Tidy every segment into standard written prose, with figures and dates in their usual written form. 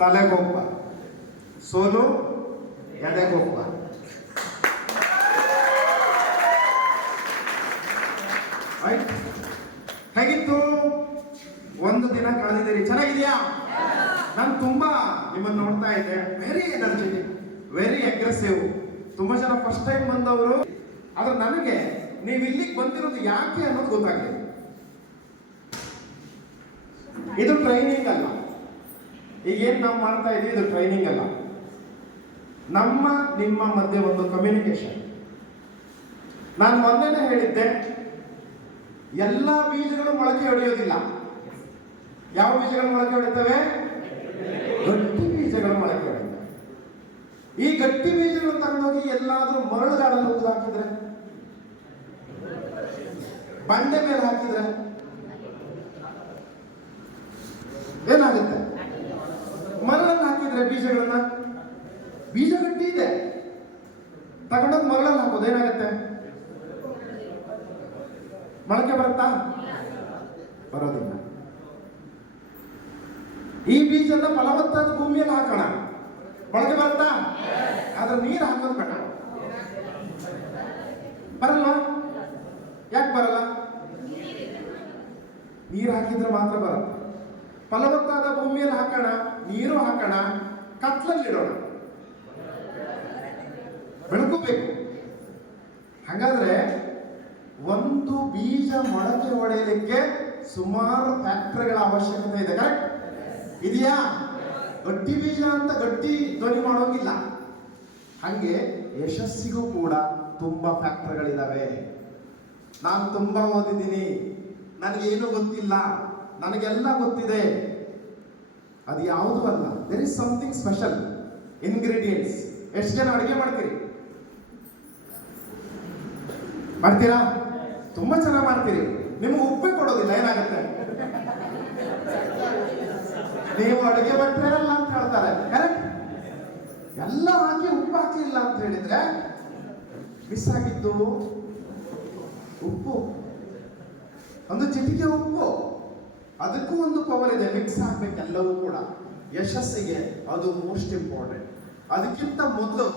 ತಲೆಗೊಬ್ಬ, ಸೋಲು ಎದೆಗೊಬ್ಬ. ಹೇಗಿತ್ತು? ಒಂದು ದಿನ ಕಳೆದಿದ್ದೀರಿ, ಚೆನ್ನಾಗಿದೆಯಾ? ನಾನು ತುಂಬಾ ನಿಮ್ಮನ್ನು ನೋಡ್ತಾ ಇದ್ದೆ, ವೆರಿ ಎನರ್ಜೆಟಿಕ್, ವೆರಿ ಅಗ್ರೆಸಿವ್. ತುಂಬಾ ಜನ ಫಸ್ಟ್ ಟೈಮ್ ಬಂದವರು. ಆದ್ರೆ ನನಗೆ ನೀವು ಇಲ್ಲಿಗೆ ಬಂದಿರೋದು ಯಾಕೆ ಅನ್ನೋದು ಗೊತ್ತಾಗಲಿಲ್ಲ. ಇದು ಟ್ರೈನಿಂಗ್ ಅಲ್ಲ, ಈಗೇನು ನಾವು ಮಾಡ್ತಾ ಇದ್ದೀವಿ ಇದು ಟ್ರೈನಿಂಗ್ ಅಲ್ಲ. ನಮ್ಮ ನಿಮ್ಮ ಮಧ್ಯೆ ಒಂದು ಕಮ್ಯುನಿಕೇಶನ್. ನಾನು ಮೊನ್ನೆನೇ ಹೇಳಿದ್ದೆ, ಎಲ್ಲ ಬೀಜಗಳು ಮೊಳಕೆ ಹೊಡೆಯೋದಿಲ್ಲ. ಯಾವ ಬೀಜಗಳು ಮೊಳಕೆ ಹೊಡಿತವೆ? ಗಟ್ಟಿ ಬೀಜಗಳು ಮೊಳಕೆ ಹೊಡೆಯುತ್ತವೆ. ಈ ಗಟ್ಟಿ ಬೀಜಗಳು ತಗೊಂಡೋಗಿ ಎಲ್ಲಾದ್ರೂ ಮರಳುಗಾಡಲ್ಲಿ ಹೋಗಿ ಹಾಕಿದ್ರೆ, ಬಂಡೆ ಮೇಲೆ ಹಾಕಿದ್ರೆ ಏನಾಗುತ್ತೆ? ಮರಳನ್ನು ಹಾಕಿದ್ರೆ ಬೀಜಗಳನ್ನ, ಬೀಜ ಗಟ್ಟಿ ಇದೆ, ತಗೊಂಡೋಗಿ ಮರಳನ್ನು ಹಾಕೋದು ಏನಾಗುತ್ತೆ? ಮೊಳಕೆ ಬರುತ್ತಾ? ಬರೋದಿಲ್ಲ. ಈ ಬೀಜನ ಫಲವತ್ತಾದ ಭೂಮಿಯಲ್ಲಿ ಹಾಕೋಣ, ಮೊಳಕೆ ಬರುತ್ತಾ? ಆದ್ರೆ ನೀರು ಹಾಕೋದು ಬೇಡ. ಬರಲ್ಲ. ಯಾಕೆ ಬರಲ್ಲ? ನೀರು ಹಾಕಿದ್ರೆ ಮಾತ್ರ ಬರುತ್ತೆ. ಫಲವತ್ತಾದ ಭೂಮಿಯಲ್ಲಿ ಹಾಕೋಣ, ನೀರು ಹಾಕೋಣ, ಕತ್ಲಲ್ಲಿಡೋಣ, ಬೆಳಕು ಬೇಕು. ಹಾಗಾದ್ರೆ ಒಂದು ಬೀಜ ಮೊಳಕೆ ಹೊಡೆಯಲಿಕ್ಕೆ ಸುಮಾರು ಫ್ಯಾಕ್ಟರಿಗಳ ಅವಶ್ಯಕತೆ ಇದೆ. ಕರೆಕ್ಟ್ ಇದೆಯಾ? ಗಟ್ಟಿ ಬೀಜ ಅಂತ ಗಟ್ಟಿ ಧ್ವನಿ ಮಾಡೋಂಗಿಲ್ಲ. ಹಂಗೆ ಯಶಸ್ಸಿಗೂ ಕೂಡ ತುಂಬಾ ಫ್ಯಾಕ್ಟರ್ಗಳಿದಾವೆ. ನಾನು ತುಂಬಾ ಓದಿದ್ದೀನಿ, ನನಗೇನು ಗೊತ್ತಿಲ್ಲ, ನನಗೆಲ್ಲ ಗೊತ್ತಿದೆ, ಅದು ಯಾವುದೂ ಅಲ್ಲ. There is something special ingredients. ಎಷ್ಟು ಜನ ಅಡುಗೆ ಮಾಡ್ತೀರಿ? ಮಾಡ್ತೀರಾ? ತುಂಬಾ ಚೆನ್ನಾಗಿ ಮಾಡ್ತೀರಿ. ನಿಮಗೆ ಉಪ್ಪೇ ಕೊಡೋದಿಲ್ಲ, ಏನಾಗುತ್ತೆ? ನೀವು ಅಡುಗೆ ಭಟ್ರೆ ಅಲ್ಲ ಅಂತ ಹೇಳ್ತಾರೆ. ಕರೆಕ್ಟ್? ಎಲ್ಲ ಹಾಕಿ ಉಪ್ಪು ಹಾಕಲಿಲ್ಲ ಅಂತ ಹೇಳಿದ್ರೆ ಮಿಸ್ ಆಗಿದ್ದು ಉಪ್ಪು, ಒಂದು ಚಿಟಿಕೆ ಉಪ್ಪು. ಅದಕ್ಕೂ ಒಂದು ಪವರ್ ಇದೆ, ಮಿಕ್ಸ್ ಆಗ್ಬೇಕೆಲ್ಲವೂ ಕೂಡ. ಯಶಸ್ಸಿಗೆ ಅದು ಮೋಸ್ಟ್ ಇಂಪಾರ್ಟೆಂಟ್. ಅದಕ್ಕಿಂತ ಮೊದಲು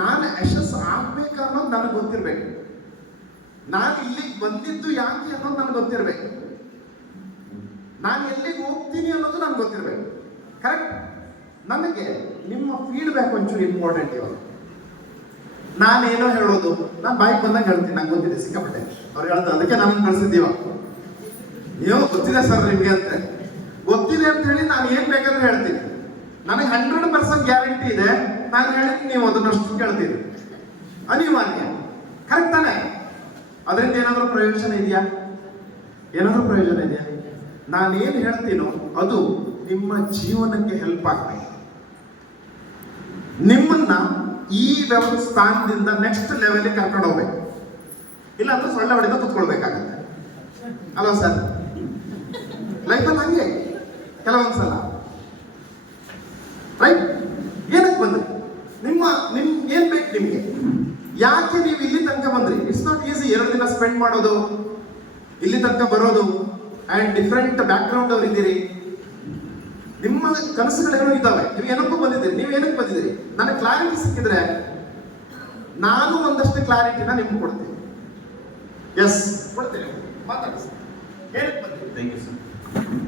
ನಾನು ಯಶಸ್ಸು ಆಗ್ಬೇಕನ್ನೋದು ನನಗೆ ಗೊತ್ತಿರ್ಬೇಕು. ನಾನು ಇಲ್ಲಿಗೆ ಬಂದಿದ್ದು ಯಾಕೆ ಅನ್ನೋದು ನನಗೆ ಗೊತ್ತಿರ್ಬೇಕು. ನಾನು ಎಲ್ಲಿಗೆ ಹೋಗ್ತೀನಿ ಅನ್ನೋದು ನನಗೆ ಗೊತ್ತಿರ್ಬೇಕು. ಕರೆಕ್ಟ್? ನನಗೆ ನಿಮ್ಮ ಫೀಡ್ಬ್ಯಾಕ್ ಒಂಚೂರು ಇಂಪಾರ್ಟೆಂಟ್. ಇವಾಗ ನಾನೇನೋ ಹೇಳೋದು, ನಾನು ಬಾಯಿಗೆ ಬಂದಂಗೆ ಹೇಳ್ತೀನಿ, ನಂಗೆ ಗೊತ್ತಿದೆ ಸಿಕ್ಕಾಪಟ್ಟೆ. ಅವ್ರು ಹೇಳ್ತಾರೆ, ಅದಕ್ಕೆ ನಾನು ಕಳಿಸಿದ್ದೀವ. ನೀವು ಗೊತ್ತಿದೆ ಸರ್ ನಿಮ್ಗೆ ಅಂತ, ಗೊತ್ತಿದೆ ಅಂತ ಹೇಳಿ ನಾನು ಏನ್ ಬೇಕಾದ್ರೆ ಹೇಳ್ತೀನಿ. ನನಗೆ 100% ಗ್ಯಾರಂಟಿ ಇದೆ. ನಾನು ಹೇಳಿದ್ದೀನಿ, ನೀವು ಅದನ್ನಷ್ಟು ಕೇಳ್ತೀರಿ, ಅನಿವಾರ್ಯ. ಕರೆಕ್ಟ್ ತಾನೆ? ಅದರಿಂದ ಏನಾದರೂ ಪ್ರಯೋಜನ ಇದೆಯಾ? ಏನಾದರೂ ಪ್ರಯೋಜನ ಇದೆಯಾ? ನಾನೇನು ಹೇಳ್ತೀನೋ ಅದು ನಿಮ್ಮ ಜೀವನಕ್ಕೆ ಹೆಲ್ಪ್ ಆಗ್ತದೆ. ನಿಮ್ಮನ್ನ ಈ ಸ್ಥಾನದಿಂದ ನೆಕ್ಸ್ಟ್ ಲೆವೆಲ್ಗೆ ಕರ್ಕೊಂಡು ಹೋಗ್ಬೇಕು. ಇಲ್ಲ ಅಂದ್ರೆ ಸೊಳ್ಳೆ ಹೊಡೆದ ಕುತ್ಕೊಳ್ಬೇಕಾಗತ್ತೆ ಅಲ್ವಾ ಸರ್? ಲೈಫಲ್ಲಿ ಹಂಗೆ ಕೆಲವೊಂದ್ಸಲ. ರೈಟ್? ಏನಕ್ಕೆ ಬಂದ್ರಿ? ನಿಮ್ ಏನ್ ಬೇಕು ನಿಮ್ಗೆ? ಯಾಕೆ ನೀವು ಇಲ್ಲಿ ತನಕ ಬಂದ್ರಿ? ಇಟ್ಸ್ ನಾಟ್ ಈಸಿ 2 ದಿನ ಸ್ಪೆಂಡ್ ಮಾಡೋದು, ಇಲ್ಲಿ ತನಕ ಬರೋದು. ಅಂಡ್ ಡಿಫ್ರೆಂಟ್ ಬ್ಯಾಕ್ ಗ್ರೌಂಡ್ ಅವ್ರು ಇದ್ದೀರಿ. ನಿಮ್ಮ ಕನಸುಗಳೇನೋ ಇದ್ದಾವೆ. ನೀವು ಏನಕ್ಕೂ ಬಂದಿದ್ದೀರಿ. ನೀವು ಏನಕ್ಕೆ ಬಂದಿದ್ದೀರಿ? ನನಗೆ ಕ್ಲಾರಿಟಿ ಸಿಕ್ಕಿದ್ರೆ ನಾನು ಒಂದಷ್ಟು ಕ್ಲಾರಿಟಿನ ನಿಮ್ಗೆ ಕೊಡ್ತೀನಿ. ಎಸ್, ಕೊಡ್ತೀನಿ. ಮಾತಾಡಿ ಸರ್, ಏನಕ್ಕೆ ಬಂದಿದ್ದೀರಿ? Thank you sir.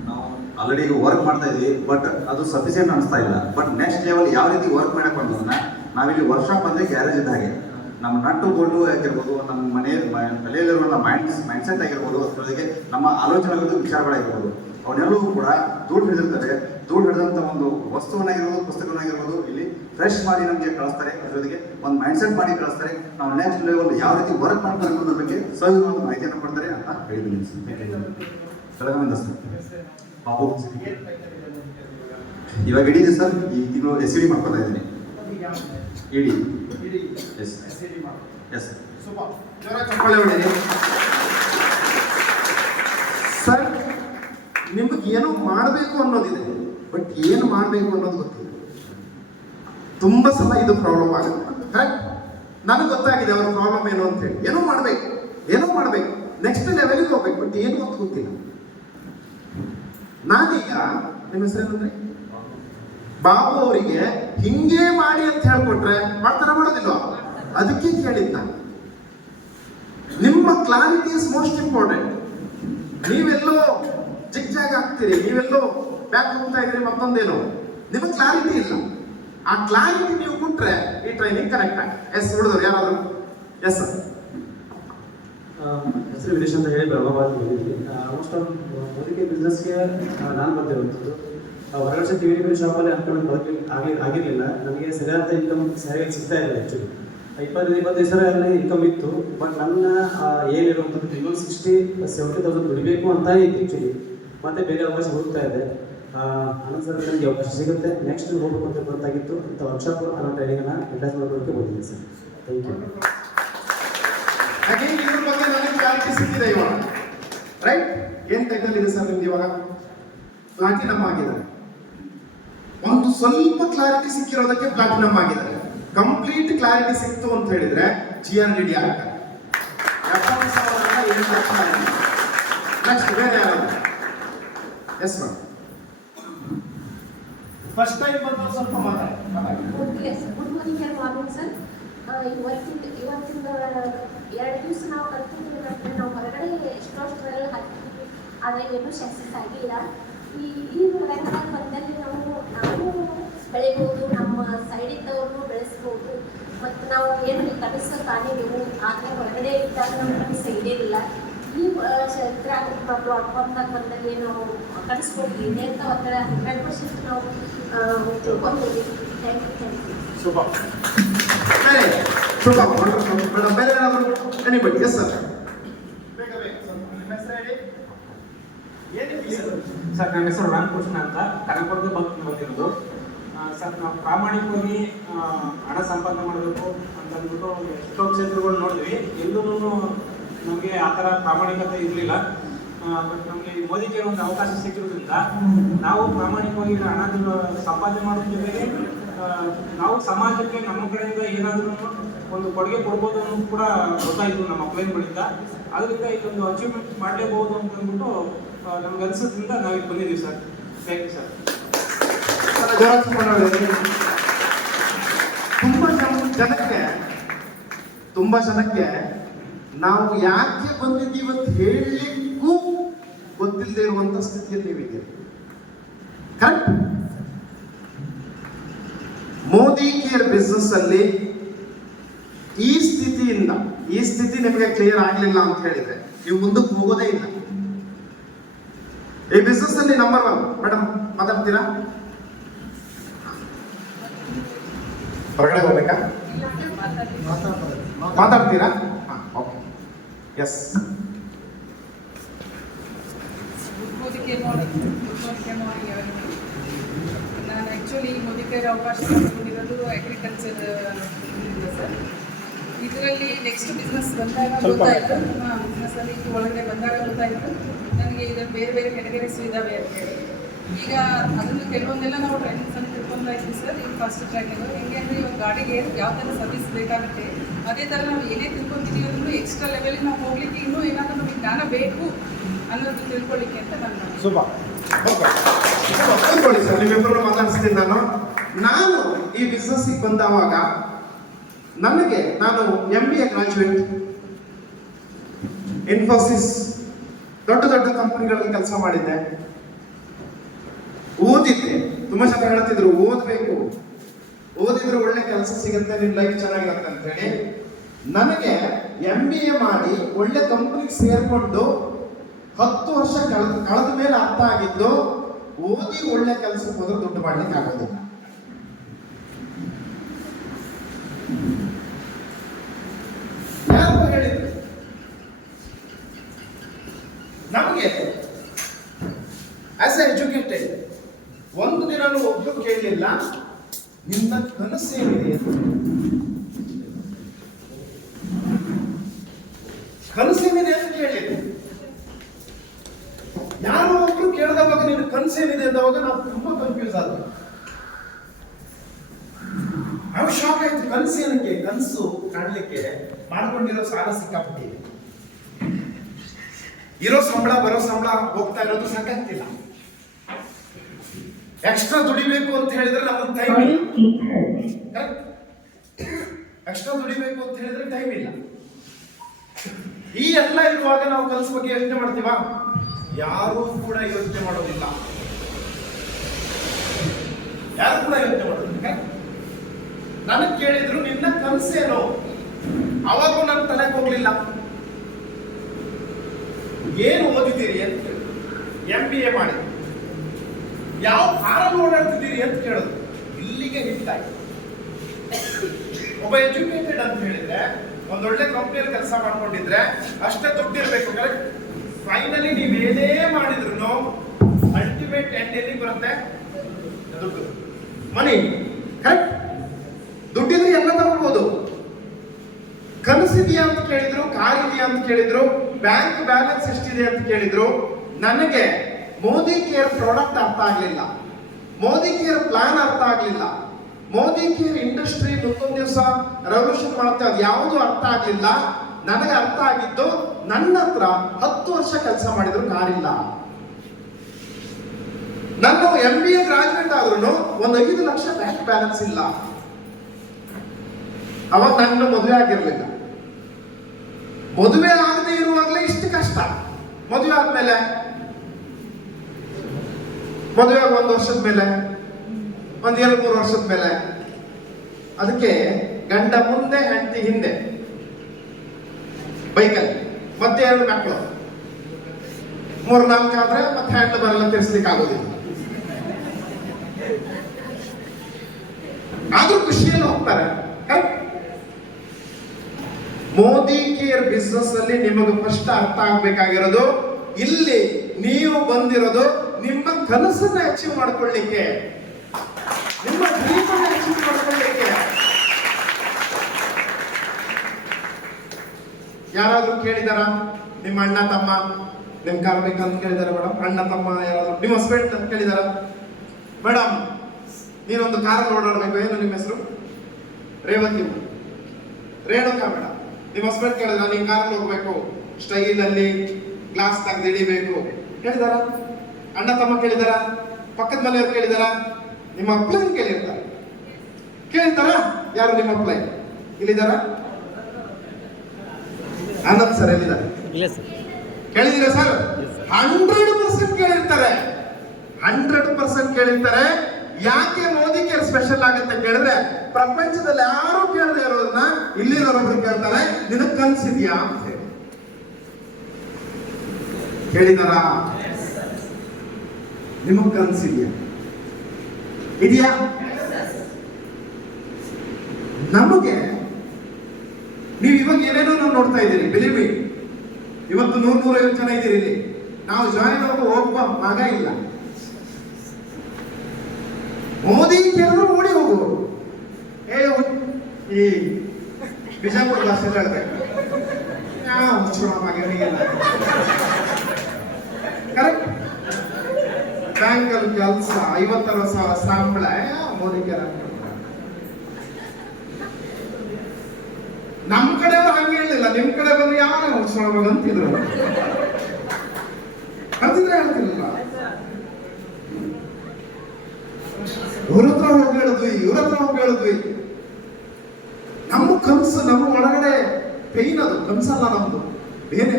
ನಾವು ಆಲ್ರೆಡಿ ಈಗ ವರ್ಕ್ ಮಾಡ್ತಾ ಇದೀವಿ, ಬಟ್ ಅದು ಸಫಿಷಿಯಂಟ್ ಅನಿಸ್ತಾ ಇಲ್ಲ. ಬಟ್ ನೆಕ್ಸ್ಟ್ ಲೆವೆಲ್ ಯಾವ ರೀತಿ ವರ್ಕ್ ಮಾಡಕ್ಕೆ ಬಂದೋದನ್ನ ನಾವಿಲ್ಲಿ ವರ್ಕ್ಶಾಪ್ ಅಂದರೆ ಗ್ಯಾರೇಜ್ ಇದ್ದ ಹಾಗೆ. ನಮ್ಮ ನಟ್ಟು ಬೋಲ್ಡು ಆಗಿರ್ಬೋದು, ನಮ್ಮ ತಲೆಯಲ್ಲಿರುವ ಮೈಂಡ್ಸೆಟ್ ಆಗಿರ್ಬೋದು, ಅದ್ರ ಜೊತೆಗೆ ನಮ್ಮ ಆಲೋಚನೆಗಳು, ವಿಚಾರಗಳಾಗಿರ್ಬೋದು, ಅವನ್ನೆಲ್ಲವೂ ಕೂಡ ಧೂಳು ಹಿಡಿದಿರ್ತವೆ. ಧೂಳು ಹಿಡಿದಂಥ ಒಂದು ವಸ್ತುವನ್ನಾಗಿರ್ಬೋದು, ಪುಸ್ತಕವನ್ನಾಗಿರ್ಬೋದು ಇಲ್ಲಿ ಫ್ರೆಶ್ ಮಾಡಿ ನಮಗೆ ಕಳಿಸ್ತಾರೆ. ಅದ್ರ ಜೊತೆಗೆ ಒಂದು ಮೈಂಡ್ಸೆಟ್ ಮಾಡಿ ಕಳಿಸ್ತಾರೆ. ನಾವು ನೆಕ್ಸ್ಟ್ ಲೆವೆಲ್ ಯಾವ ರೀತಿ ವರ್ಕ್ ಮಾಡಬೇಕು ಅನ್ನೋದ್ರ ಬಗ್ಗೆ ಸವಿದ ಒಂದು ಮಾಹಿತಿಯನ್ನು ಕೊಡ್ತಾರೆ ಅಂತ ಹೇಳಿದ್ದೀನಿ. ಬೆಳಗಾವಿಂದ ಸರ್ ಪಾಪು ಇವಾಗ ಇಡೀ ಸರ್ ಈ ತಿಂಗಳು SED ಮಾಡ್ಕೊತಾ ಇದ್ದೀನಿ. ಇಡಿ ಎಸ್ ಎಸ್ ಸರ್, ನಿಮ್ಗೆ ಏನೋ ಮಾಡಬೇಕು ಅನ್ನೋದಿದೆ, ಬಟ್ ಏನು ಮಾಡಬೇಕು ಅನ್ನೋದು ಗೊತ್ತಿಲ್ಲ. ತುಂಬಾ ಸಲ ಇದು ಪ್ರಾಬ್ಲಮ್ ಆಗುತ್ತೆ. ಕರೆಕ್ಟ್? ನನಗೆ ಗೊತ್ತಾಗಿದೆ ಅವ್ರ ಪ್ರಾಬ್ಲಮ್ ಏನು ಅಂತ ಹೇಳಿ. ಏನೋ ಮಾಡಬೇಕು, ನೆಕ್ಸ್ಟ್ ಲೆವೆಲ್ಗೆ ಹೋಗ್ಬೇಕು, ಬಟ್ ಏನು ಅಂತ ಗೊತ್ತಿಲ್ಲ. ನಾನೀಗ ನಿಮ್ಮ ಹೆಸರೇನಂದ್ರೆ ಬಾಬು ಅವರಿಗೆ ಹಿಂಗೆ ಮಾಡಿ ಅಂತ ಹೇಳ್ಕೊಟ್ರೆ ಮಾಡ್ತಾರ ಮಾಡೋದಿಲ್ವಾ? ಅದಕ್ಕೆ ಕೇಳಿದ್ ನಾನು. ನಿಮ್ಮ ಕ್ಲಾರಿಟಿ ಇಸ್ ಮೋಸ್ಟ್ ಇಂಪಾರ್ಟೆಂಟ್. ನೀವೆಲ್ಲೋ ಜಿಗ್ಜಾಗ್ ಆಗ್ತೀರಿ, ನೀವೆಲ್ಲೋ ಬ್ಯಾಕ್ ಹೋಗ್ತಾ ಇದ್ರಿ, ಮತ್ತೊಂದೇನು ನಿಮಗೆ ಕ್ಲಾರಿಟಿ ಇಲ್ಲ. ಆ ಕ್ಲಾರಿಟಿ ನೀವು ಕೊಟ್ರೆ ಈ ಟ್ರೈನಿಂಗ್ ಕರೆಕ್ಟ್ ಆಗಿ. ಎಸ್ ಹುಡುಗರು ಯಾರಾದ್ರು? Yes sir. ಹೆಸರು ವಿದೇಶ ಅಂತ ಹೇಳಿ ಬೆಳಗಾವಿ ಬಂದಿದ್ವಿ. ಆಲ್ಮೋಸ್ಟ್ ಮೊದಲಿಗೆ ಬಿಸ್ನೆಸ್ಗೆ ನಾನು ಬಂದಿರುವಂಥದ್ದು. ಹೊರಗಡೆ ಟಿವಿ ಶಾಪಲ್ಲಿ ಅನ್ಕೊಂಡು ಆಗಿರಲಿಲ್ಲ. ನನಗೆ ಸರಿಯಾದ ಇನ್ಕಮ್ ಸರಿಯಾಗಿ ಸಿಗ್ತಾ ಇಲ್ಲ. ಆ್ಯಕ್ಚುಲಿ 20-25 ಸಾವಿರ ಇನ್ಕಮ್ ಇತ್ತು. ಬಟ್ ನನ್ನ ಏನಿರುವಂಥದ್ದು ಮಿನಿಮಮ್ 60-70,000 ದುಡಿಬೇಕು ಅಂತ ಇತ್ತು ಆ್ಯಕ್ಚುಲಿ. ಮತ್ತೆ ಬೇರೆ ಅವಕಾಶ ಹುಡುಕ್ತಾ ಇದೆ. ಅನಂತರ ನನಗೆ ಅವಕಾಶ ಸಿಗುತ್ತೆ, ನೆಕ್ಸ್ಟ್ ಹೋಗ್ಬೇಕು ಅಂತ ಗೊತ್ತಾಗಿತ್ತು. ಇಂಥ ವರ್ಕ್ಶಾಪ್ ಅನ್ನೋ ಟ್ರೈನಿಂಗನ್ನು ಅಡ್ವೈಸ್ ಮಾಡೋದಕ್ಕೆ ಬಂದಿದ್ದೀನಿ ಸರ್. Thank you. ಹಾಗೆ ಇದ್ರ ಬಗ್ಗೆ ನನಗೆ ಕ್ಲಾರಿಟಿ ಸಿಕ್ಕಿದೆ ಇವಾಗ. ರೈಟ್? ಏನ್ ಟೈಟಲ್ ಇದೆ ಸರ್ ನಿಮ್ದು ಇವಾಗ? ಪ್ಲಾಟಿನಮ್ ಆಗಿದ್ದಾರೆ. ಒಂದು ಸ್ವಲ್ಪ ಕ್ಲಾರಿಟಿ ಸಿಕ್ಕಿರೋದಕ್ಕೆ ಪ್ಲಾಟಿನಮ್ ಆಗಿದ್ದಾರೆ. ಕಂಪ್ಲೀಟ್ ಕ್ಲಾರಿಟಿ ಸಿಕ್ತು ಅಂತ ಹೇಳಿದ್ರೆ GRDD ಆಗ್ತಾರೆ. 70,000 ನೆಕ್ಸ್ಟ್ ಬೇರೆ ಯಾರು? Yes ma'am. ಫಸ್ಟ್ ಟೈಮ್ ಬಂದು ಸ್ವಲ್ಪ ಮಾತಾಡಿ. Okay sir, good morning morning sir. ಇವತ್ತಿಂದ 2 ದಿವಸ ನಾವು ಕಲ್ತಿದ್ದೀವಿ ಅಂದರೆ ನಾವು ಹೊರಗಡೆ ಎಷ್ಟೋಷ್ಟರೆಲ್ಲ ಹಾಕಿದ್ದೀವಿ, ಆದರೆ ಏನೂ ಸಕ್ಸಸ್ ಆಗಿಲ್ಲ. ಈ ಹೊರಗಡೆ ಬಂದಲ್ಲಿ ನಾವು ಬೆಳಿಬೋದು, ನಮ್ಮ ಸೈಡ್ ಇದ್ದವ್ರನ್ನೂ ಬೆಳೆಸ್ಬೋದು. ಮತ್ತು ನಾವು ಏನು ಕನಸು ಕಾಣಿದೆವು, ಆದರೆ ಹೊರಗಡೆ ಇದ್ದಾಗ ನಮಗೆ ಸೈಡೇ ಇಲ್ಲ. ಈ ಪ್ಲಾಟ್ಫಾರ್ಮ್ದಾಗ ಬಂದಲ್ಲಿ ನಾವು ಕಲಿಸ್ಕೊಡ್ತೀವಿ ಅಂತ ಒತ್ತಡ 100% ನಾವು ತಿಳ್ಕೊಂಡಿದ್ದೀವಿ. Thank you. Super. Super. Madam ಬೇರೆ ಏನಾದರೂ? ಎನಿಬಡಿ? Yes sir. ಬೇಗ ಬೇಗ ನಿಮ್ಮ ಹೆಸರು ಹೇಳಿ. ಏನಿದೆ ಸರ್? ನನ್ನ ಹೆಸರು ರಾಮಕೃಷ್ಣ ಅಂತ, ಕನಕಪುರದ ಬಂದಿರೋದು. ಸರ್, ನಾವು ಪ್ರಾಮಾಣಿಕವಾಗಿ ಹಣ ಸಂಪಾದನೆ ಮಾಡಬೇಕು ಅಂತ ಅಂದ್ಬಿಟ್ಟು ಎಷ್ಟೋ ಕ್ಷೇತ್ರಗಳು ನೋಡಿದ್ವಿ. ಎಲ್ಲೂ ನಮಗೆ ಆ ಥರ ಪ್ರಾಮಾಣಿಕತೆ ಇರಲಿಲ್ಲ. ಬಟ್ ನಮಗೆ ಮೋದಿ ಕೇರ್ ಒಂದು ಅವಕಾಶ ಸಿಕ್ಕಿರೋದ್ರಿಂದ ನಾವು ಪ್ರಾಮಾಣಿಕವಾಗಿ ಹಣ ಸಂಪಾದನೆ ಮಾಡೋದ್ರ ಜೊತೆಗೆ ನಾವು ಸಮಾಜಕ್ಕೆ ನಮ್ಮ ಕಡೆಯಿಂದ ಏನಾದರೂ ಒಂದು ಕೊಡುಗೆ ಕೊಡ್ಬೋದು ಅನ್ನೋದು ಕೂಡ ಗೊತ್ತಾಯಿತು ನಮ್ಮ ಅಪ್ಲೈನ್ಗಳಿಂದ. ಅದರಿಂದ ಇದೊಂದು ಅಚೀವ್ಮೆಂಟ್ ಮಾಡಲೇಬಹುದು ಅಂತ ಅಂದ್ಬಿಟ್ಟು ನಮ್ಗೆ ಅನಿಸೋದ್ರಿಂದ ನಾವು ಇಲ್ಲಿ ಬಂದಿದ್ದೀವಿ ಸರ್. Thank you sir. ತುಂಬಾ ಜನಕ್ಕೆ ನಾವು ಯಾಕೆ ಬಂದಿದ್ದೀವಿ ಅಂತ ಹೇಳಲಿಕ್ಕೂ ಗೊತ್ತಿಲ್ಲದೆ ಇರುವಂತ ಸ್ಥಿತಿಯಲ್ಲಿ ನೀವಿದ್ದೀರಿ. ಕರೆಕ್ಟ್? ಮೋದಿ ಕೇರ್ ಬಿಸ್ನೆಸ್ ಅಲ್ಲಿ ಈ ಸ್ಥಿತಿ ನಿಮಗೆ ಕ್ಲಿಯರ್ ಆಗಲಿಲ್ಲ ಅಂತ ಹೇಳಿದ್ರೆ ನೀವು ಮುಂದಕ್ಕೆ ಹೋಗೋದೇ ಇಲ್ಲ. ಈ ಬಿಸ್ನೆಸ್ ಅಲ್ಲಿ ನಂಬರ್ 1 ಮೇಡಮ್ ಮಾತಾಡ್ತೀರಾ? ಹೊರಗಡೆ ಹೋಗ್ಬೇಕಾ? ಮಾತಾಡ್ತೀರಾ? Okay. Yes. Modicare morning ಅವರಿಗೆ. ನಾನು ಆ್ಯಕ್ಚುಲಿ ಮೋದಿ ಕೇರ್ ಅವಕಾಶ ಪಡ್ಕೊಂಡಿರೋದು ಅಗ್ರಿಕಲ್ಚರ್ ಸರ್. ಇದರಲ್ಲಿ ನೆಕ್ಸ್ಟ್ ಬಿಸ್ನೆಸ್ ಬಂದಾಗ ಗೊತ್ತಾಯಿತು, ಬಿಸ್ನೆಸ್ಸಲ್ಲಿ ಒಳಗಡೆ ಬಂದಾಗ ಗೊತ್ತಾಯಿತು ನನಗೆ ಇದರಲ್ಲಿ ಬೇರೆ ಬೇರೆ ಕ್ಯಾಟಗರೀಸ್ ಇದ್ದಾವೆ ಅಂತೇಳಿ. ಈಗ ಅದನ್ನು ಕೆಲವೊಂದೆಲ್ಲ ನಾವು ಟ್ರೈನಿಂಗ್ಸನ್ನು ತಿಳ್ಕೊತಾ ಇದ್ವಿ ಸರ್. ಈಗ ಫಸ್ಟ್ ಟ್ರೈನಿಂಗು ಹೆಂಗೆ ಅಂದರೆ ಇವಾಗ ಗಾಡಿಗೆ ಯಾವ ಥರ ಸರ್ವಿಸ್ ಬೇಕಾಗುತ್ತೆ, ಅದೇ ಥರ ನಾವು ಏನೇ ತಿಳ್ಕೊತೀವಿ ಅಂದ್ರೂ ಎಕ್ಸ್ಟ್ರಾ ಲೆವೆಲಿಗೆ ನಾವು ಹೋಗ್ಲಿಕ್ಕೆ ಇನ್ನೂ ಏನಾದರೂ ನಮಗೆ ಜ್ಞಾನ ಬೇಕು ಅನ್ನೋದು ತಿಳ್ಕೊಳ್ಳಿಕ್ಕೆ ಅಂತ ನಾನು. ಸೂಪರ್. ಓಕೆ ಸರ್, ನಿಮ್ಮಿಬ್ಬರು ಮಾತಾಡಿಸ್ತೀನಿ. ನಾನು ಈ ಬಿಸ್ನೆಸ್ಸಿಗೆ ಬಂದವಾಗ ನಾನು MBA ಗ್ರಾಜ್ಯುಯೇಟ್, ಇನ್ಫೋಸಿಸ್ ದೊಡ್ಡ ಕಂಪನಿಗಳಲ್ಲಿ ಕೆಲಸ ಮಾಡಿದ್ದೆ, ಓದಿದ್ದೆ. ತುಂಬಾ ಜನ ಹೇಳ್ತಿದ್ರು ಓದಬೇಕು, ಓದಿದ್ರೆ ಒಳ್ಳೆ ಕೆಲಸ ಸಿಗುತ್ತೆ, ನಿಮ್ ಲೈಫ್ ಚೆನ್ನಾಗಿರುತ್ತೆ ಅಂತ ಹೇಳಿ. ನನಗೆ MBA ಮಾಡಿ ಒಳ್ಳೆ ಕಂಪನಿಗೆ ಸೇರ್ಕೊಂಡು 10 ವರ್ಷ ಕಳೆದ ಮೇಲೆ ಅರ್ಥ ಆಗಿದ್ದು, ಓದಿ ಒಳ್ಳೆ ಕೆಲಸಕ್ಕೆ ಹೋದ್ರೆ ದುಡ್ಡು ಮಾಡ್ಲಿಕ್ಕೆ ಆಗೋದಿಲ್ಲ. ಯಾರು ಹೇಳಿದ್ರು? ನಮಗೆ ಆಸ್ ಎ ಎಜುಕೇಟೆಡ್ ಒಂದು ದಿನ ಒಬ್ರು ಕೇಳಲಿಲ್ಲ ನಿನ್ನ ಕನಸೇನಿದೆ. ಕನಸೇನಿದೆ ಅಂತ ಕೇಳಲಿಲ್ಲ. ಯಾರೋ ಒಬ್ರು ಕೇಳಿದವಾಗ ನಿನ್ನ ಕನಸೇನಿದೆ ಅಂದವಾಗ ನಾವು ತುಂಬಾ ಕನ್ಫ್ಯೂಸ್ ಆದ್ವಿ. ನಾವು ಶಾಕ್ ಆಯ್ತು. ಕನಸೇನಕ್ಕೆ? ಕನಸು ಕಾಣಲಿಕ್ಕೆ ಮಾಡ್ಕೊಂಡಿರೋ ಸಾಲ ಸಿಕ್ಕಾಪಟ್ಟಿದೆ. ಇರೋ ಸಂಬಳ ಬರೋ ಸಂಬಳ ಹೋಗ್ತಾ ಇರೋದು ಸಾಕಾಗ್ತಿಲ್ಲ. ಎಕ್ಸ್ಟ್ರಾ ದುಡಿಬೇಕು ಅಂತ ಹೇಳಿದ್ರೆ ನಮಗೆ ಟೈಮ್ ಇಲ್ಲ. ಎಕ್ಸ್ಟ್ರಾ ದುಡಿಬೇಕು ಅಂತ ಹೇಳಿದ್ರೆ ಟೈಮ್ ಇಲ್ಲ. ಈ ಎಲ್ಲ ಇರುವಾಗ ನಾವು ಕೆಲಸ ಬಗ್ಗೆ ಯೋಚನೆ ಮಾಡ್ತೀವಾ? ಯಾರೂ ಕೂಡ ಯೋಚನೆ ಮಾಡೋದಿಲ್ಲ. ಯಾರು ಕೂಡ ಯೋಚನೆ ಮಾಡೋದಿಲ್ಲ. ನನಗೆ ಕೇಳಿದ್ರು ನಿನ್ನ ಕನಸೇನು? ಅವಾಗೂ ನನ್ನ ತಲೆಗೆ ಹೋಗ್ಲಿಲ್ಲ. ಏನು ಓದಿದ್ದೀರಿ ಅಂತ ಕೇಳಿದ್ರು. MBA ಮಾಡಿ ಯಾವ ಕಾರಲ್ಲಿ ಓಡಾಡ್ತಿದ್ದೀರಿ ಅಂತ ಕೇಳಿದ್ರು. ಇಲ್ಲಿಗೆ ಹಿಟ್ಟಾಯ್ತು. ಒಬ್ಬ ಎಜುಕೇಟೆಡ್ ಅಂತ ಹೇಳಿದ್ರೆ ಒಂದೊಳ್ಳೆ ಕಂಪ್ನಿಯಲ್ಲಿ ಕೆಲಸ ಮಾಡ್ಕೊಂಡಿದ್ರೆ ಅಷ್ಟೇ ದುಡ್ಡಿರ್ಬೇಕು. ಕರೆಕ್ಟ್? ಫೈನಲಿ ನೀವು ಏನೇ ಮಾಡಿದ್ರು ಅಲ್ಟಿಮೇಟ್ ಎಂಡ್ ಎಲ್ಲಿಗೆ ಬರುತ್ತೆ? ದುಡ್ಡು, ಮನಿ. ಕರೆಕ್ಟ್? ದುಡ್ಡಿದ್ರೆ ಎಲ್ಲ ತಗೊಳ್ಬೋದು. ಕನಸಿದೆಯಾ ಅಂತ ಕೇಳಿದ್ರು, ಕಾರ್ ಇದೆಯಾ ಅಂತ ಕೇಳಿದ್ರು, ಬ್ಯಾಂಕ್ ಬ್ಯಾಲೆನ್ಸ್ ಎಷ್ಟಿದೆ ಅಂತ ಕೇಳಿದ್ರು. ನನಗೆ ಮೋದಿ ಕೇರ್ ಪ್ರಾಡಕ್ಟ್ ಅರ್ಥ ಆಗ್ಲಿಲ್ಲ, ಮೋದಿ ಕೇರ್ ಪ್ಲಾನ್ ಅರ್ಥ ಆಗ್ಲಿಲ್ಲ, ಮೋದಿ ಕೇರ್ ಇಂಡಸ್ಟ್ರಿ ಮುಂದೊಂದು ದಿವಸ ರೆವಲ್ಯೂಷನ್ ಮಾಡುತ್ತೆ, ಅದು ಯಾವುದು ಅರ್ಥ ಆಗ್ಲಿಲ್ಲ. ನನಗೆ ಅರ್ಥ ಆಗಿದ್ದು ನನ್ನ ಹತ್ರ 10 ವರ್ಷ ಕೆಲಸ ಮಾಡಿದ್ರು ಕಾರಿಲ್ಲ. ನಾನು MBA ಗ್ರಾಜುಯೇಟ್ ಆದ್ರೂ ಒಂದು 5 ಲಕ್ಷ ಬ್ಯಾಂಕ್ ಬ್ಯಾಲೆನ್ಸ್ ಇಲ್ಲ. ಅವಾಗ ನನ್ನ ಮದುವೆ ಆಗಿರ್ಲಿಲ್ಲ. ಮದುವೆ ಆಗದೆ ಇರುವಾಗಲೇ ಇಷ್ಟು ಕಷ್ಟ. ಮದುವೆ ಆದ್ಮೇಲೆ, ಮದುವೆ 1 ವರ್ಷದ ಮೇಲೆ, 1-2-3 ವರ್ಷದ ಮೇಲೆ, ಅದಕ್ಕೆ ಗಂಡ ಮುಂದೆ ಹೆಂಡತಿ ಹಿಂದೆ ಬೈಕಲ್ಲಿ, ಮತ್ತೆ 2 ಮಕ್ಕಳು, 3-4 ಆದ್ರೆ ಮತ್ತೆ ಹ್ಯಾಂಡ್ ಬರಲ್ಲ, ತಿರ್ಸ್ಲಿಕ್ಕೆ ಆಗೋದಿಲ್ಲ. ಆದ್ರೂ ಖುಷಿಯಲ್ಲಿ ಹೋಗ್ತಾರೆ. ಮೋದಿ ಕೇರ್ ಬಿಸ್ನೆಸ್ ಅಲ್ಲಿ ನಿಮಗೆ ಫಸ್ಟ್ ಅರ್ಥ ಆಗ್ಬೇಕಾಗಿರೋದು, ಇಲ್ಲಿ ನೀವು ಬಂದಿರೋದು ನಿಮ್ಮ ಕನಸನ್ನ ಅಚೀವ್ ಮಾಡ್ಕೊಳ್ಳಿಕ್ಕೆ, ನಿಮ್ಮ ಡ್ರೀಮನ್ನ ಅಚೀವ್ ಮಾಡ್ಕೊಳ್ಳಿಕ್ಕೆ. ಯಾರಾದ್ರೂ ಕೇಳಿದಾರ ನಿಮ್ಮ ಅಣ್ಣ ತಮ್ಮ ನಿಮ್ ಕಾರ್ ಬೇಕಂತ ಕೇಳಿದಾರ ಮೇಡಮ್? ಅಣ್ಣ ತಮ್ಮ ಯಾರಾದ್ರೂ ನಿಮ್ಮ ಹಸ್ಬೆಂಡ್ ಅಂತ ಕೇಳಿದಾರ? ಮೇಡಮ್ ನೀನೊಂದು ಕಾರಲ್ಲಿ ಓಡಾಡ್ಬೇಕು, ಏನು ನಿಮ್ಮ ಹೆಸರು? ರೇವತಿ. ರೇಣುಕಾ ಮೇಡಮ್. ನಿಮ್ಮ ಹಸ್ಬೆಂಡ್ ಕೇಳಿದ್ರ ನೀನ್ ಕಾರಲ್ಲಿ ಹೋಗ್ಬೇಕು, ಸ್ಟೈಲ್ ಅಲ್ಲಿ ಗ್ಲಾಸ್ ತೆಗೆದು ಹಿಡಿಬೇಕು, ಕೇಳಿದಾರ? ಅಣ್ಣ ತಮ್ಮ ಕೇಳಿದಾರ? ಪಕ್ಕದ ಮನೆಯವ್ರು ಕೇಳಿದಾರ? ನಿಮ್ಮ ಅಪ್ಲೈನ್ ಕೇಳಿರ್ತಾರ? ಯಾರು ನಿಮ್ಮ ಅಪ್ಲೈನ್ ಇಲ್ಲಿದಾರ? ಆನಂದ್ ಸರ್ ಎಲ್ಲಿದ್ದಾರೆ? ಕೇಳಿದಿರ ಸರ್? 100% ಕೇಳಿರ್ತಾರೆ. 100% ಕೇಳಿರ್ತಾರೆ. ಯಾಕೆ ಮೋದಿ ಕೇರ್ ಸ್ಪೆಷಲ್ ಆಗುತ್ತೆ ಕೇಳಿದ್ರೆ, ಪ್ರಪಂಚದಲ್ಲಿ ಯಾರು ಕೇಳದೆ ಇರೋದನ್ನ ಇಲ್ಲಿರೋರು ಕೇಳ್ತಾರೆ, ನಿನಗ್ ಕನ್ಸಿದ್ಯಾ ಅಂತ ಹೇಳಿ. ಕೇಳಿದಾರ? ನಿಮಗ್ ಕನ್ಸಿದ್ಯಾ? ಇದೆಯಾ? ನಮಗೆ ನೀವು ಇವಾಗ ಏನೇನೋ ನಾವು ನೋಡ್ತಾ ಇದ್ದೀರಿ, ಬಿಲೀವ್ ಇವತ್ತು 100-150 ಜನ ಇದ್ದೀರಿ ಇಲ್ಲಿ. ನಾವು ಜಾಯಿನ್ ಹೋಗುವ ಮಗ ಇಲ್ಲ. ಮೋದಿ ಕೇಳಿದ್ರು ಓಡಿ ಹೋಗುವರು. ಈ ಬಿಜಾಪುರ ಭಾಷೆ ಹೇಳ್ಬೇಕು, ಕರೆಕ್ಟ್? ಬ್ಯಾಂಕ್ ಅಲ್ಲಿ ಕೆಲಸ 50-60 ಸಂಬಳ, ಮೋದಿ ಕೇರ್. ನಮ್ ಕಡೆ ಹಂಗೆ ಹೇಳಿಲ್ಲ, ನಿಮ್ ಕಡೆ ಬಂದು ಯಾವ ಹುಡ್ಸೋಣ ಅಂತಿದ್ರು, ಅಂತಿದ್ರೆ ಹೇಳ್ತಿರ್ಲಿಲ್ಲ. ಇವ್ರ ಹತ್ರ ಹೋಗಿ ಹೇಳಿದ್ವಿ, ಇವ್ರ ಹತ್ರ ಹೋಗಿ ಹೇಳಿದ್ವಿ. ನಮ್ಮ ಕನಸು, ನಮ್ಮ ಒಳಗಡೆ ಪೈನ್, ಅದು ಕನಸಲ್ಲ ನಮ್ದು, ಬೇರೆ.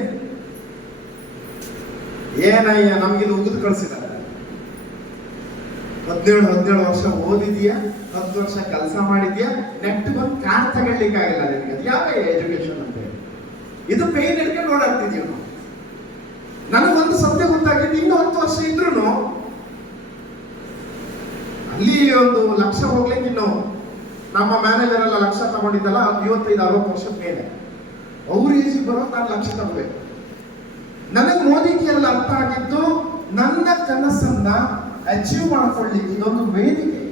ಏನಯ್ಯ ನಮ್ಗಿದು ಉಗಿದು ಕಳ್ಸಿದ್ದಾರೆ. 17 ವರ್ಷ ಓದಿದ್ಯಾ, 10 ವರ್ಷ ಕೆಲಸ ಮಾಡಿದ್ಯಾ, ನೆಟ್ ಬಂದು ಕಾರ್ ತಗೊಳ್ಲಿಕ್ಕಾಗಿಲ್ಲ ನಿನ್ಗೆ, ಅದು ಯಾವ ಎಜುಕೇಶನ್ ಅಂತ ಹೇಳಿ ಇದು ಪೈನ್ ಹಿಡ್ಕೊಂಡು ಓಡಾಡ್ತಿದೀವಿ ನಾವು. ನನಗೊಂದು ಸತ್ಯ ಗೊತ್ತಾಗಿದ್ದು, ಇನ್ನೂ 10 ವರ್ಷ ಇದ್ರು ಅಲ್ಲಿ 1 ಲಕ್ಷ ಹೋಗ್ಲಿಕ್ಕೆ ಇನ್ನು ನಮ್ಮ ಮ್ಯಾನೇಜರ್ ಎಲ್ಲ ಲಕ್ಷ ತಗೊಂಡಿದ್ದಲ್ಲ, 55-60 ವರ್ಷದ ಮೇಲೆ ಅವ್ರ ಏಜಿಗೆ ಬರೋ ನಾನು ಲಕ್ಷ ತಗೋಬೇಕು. ನನಗೆ ಮೋದಿ ಕೇರಳ ಅರ್ಥ ಆಗಿದ್ದು, ನನ್ನ ಕನಸನ್ನ ಅಚೀವ್ ಮಾಡ್ಕೊಳ್ಳಿಕ್ಕೆ ಇದೊಂದು ವೇದಿಕೆ,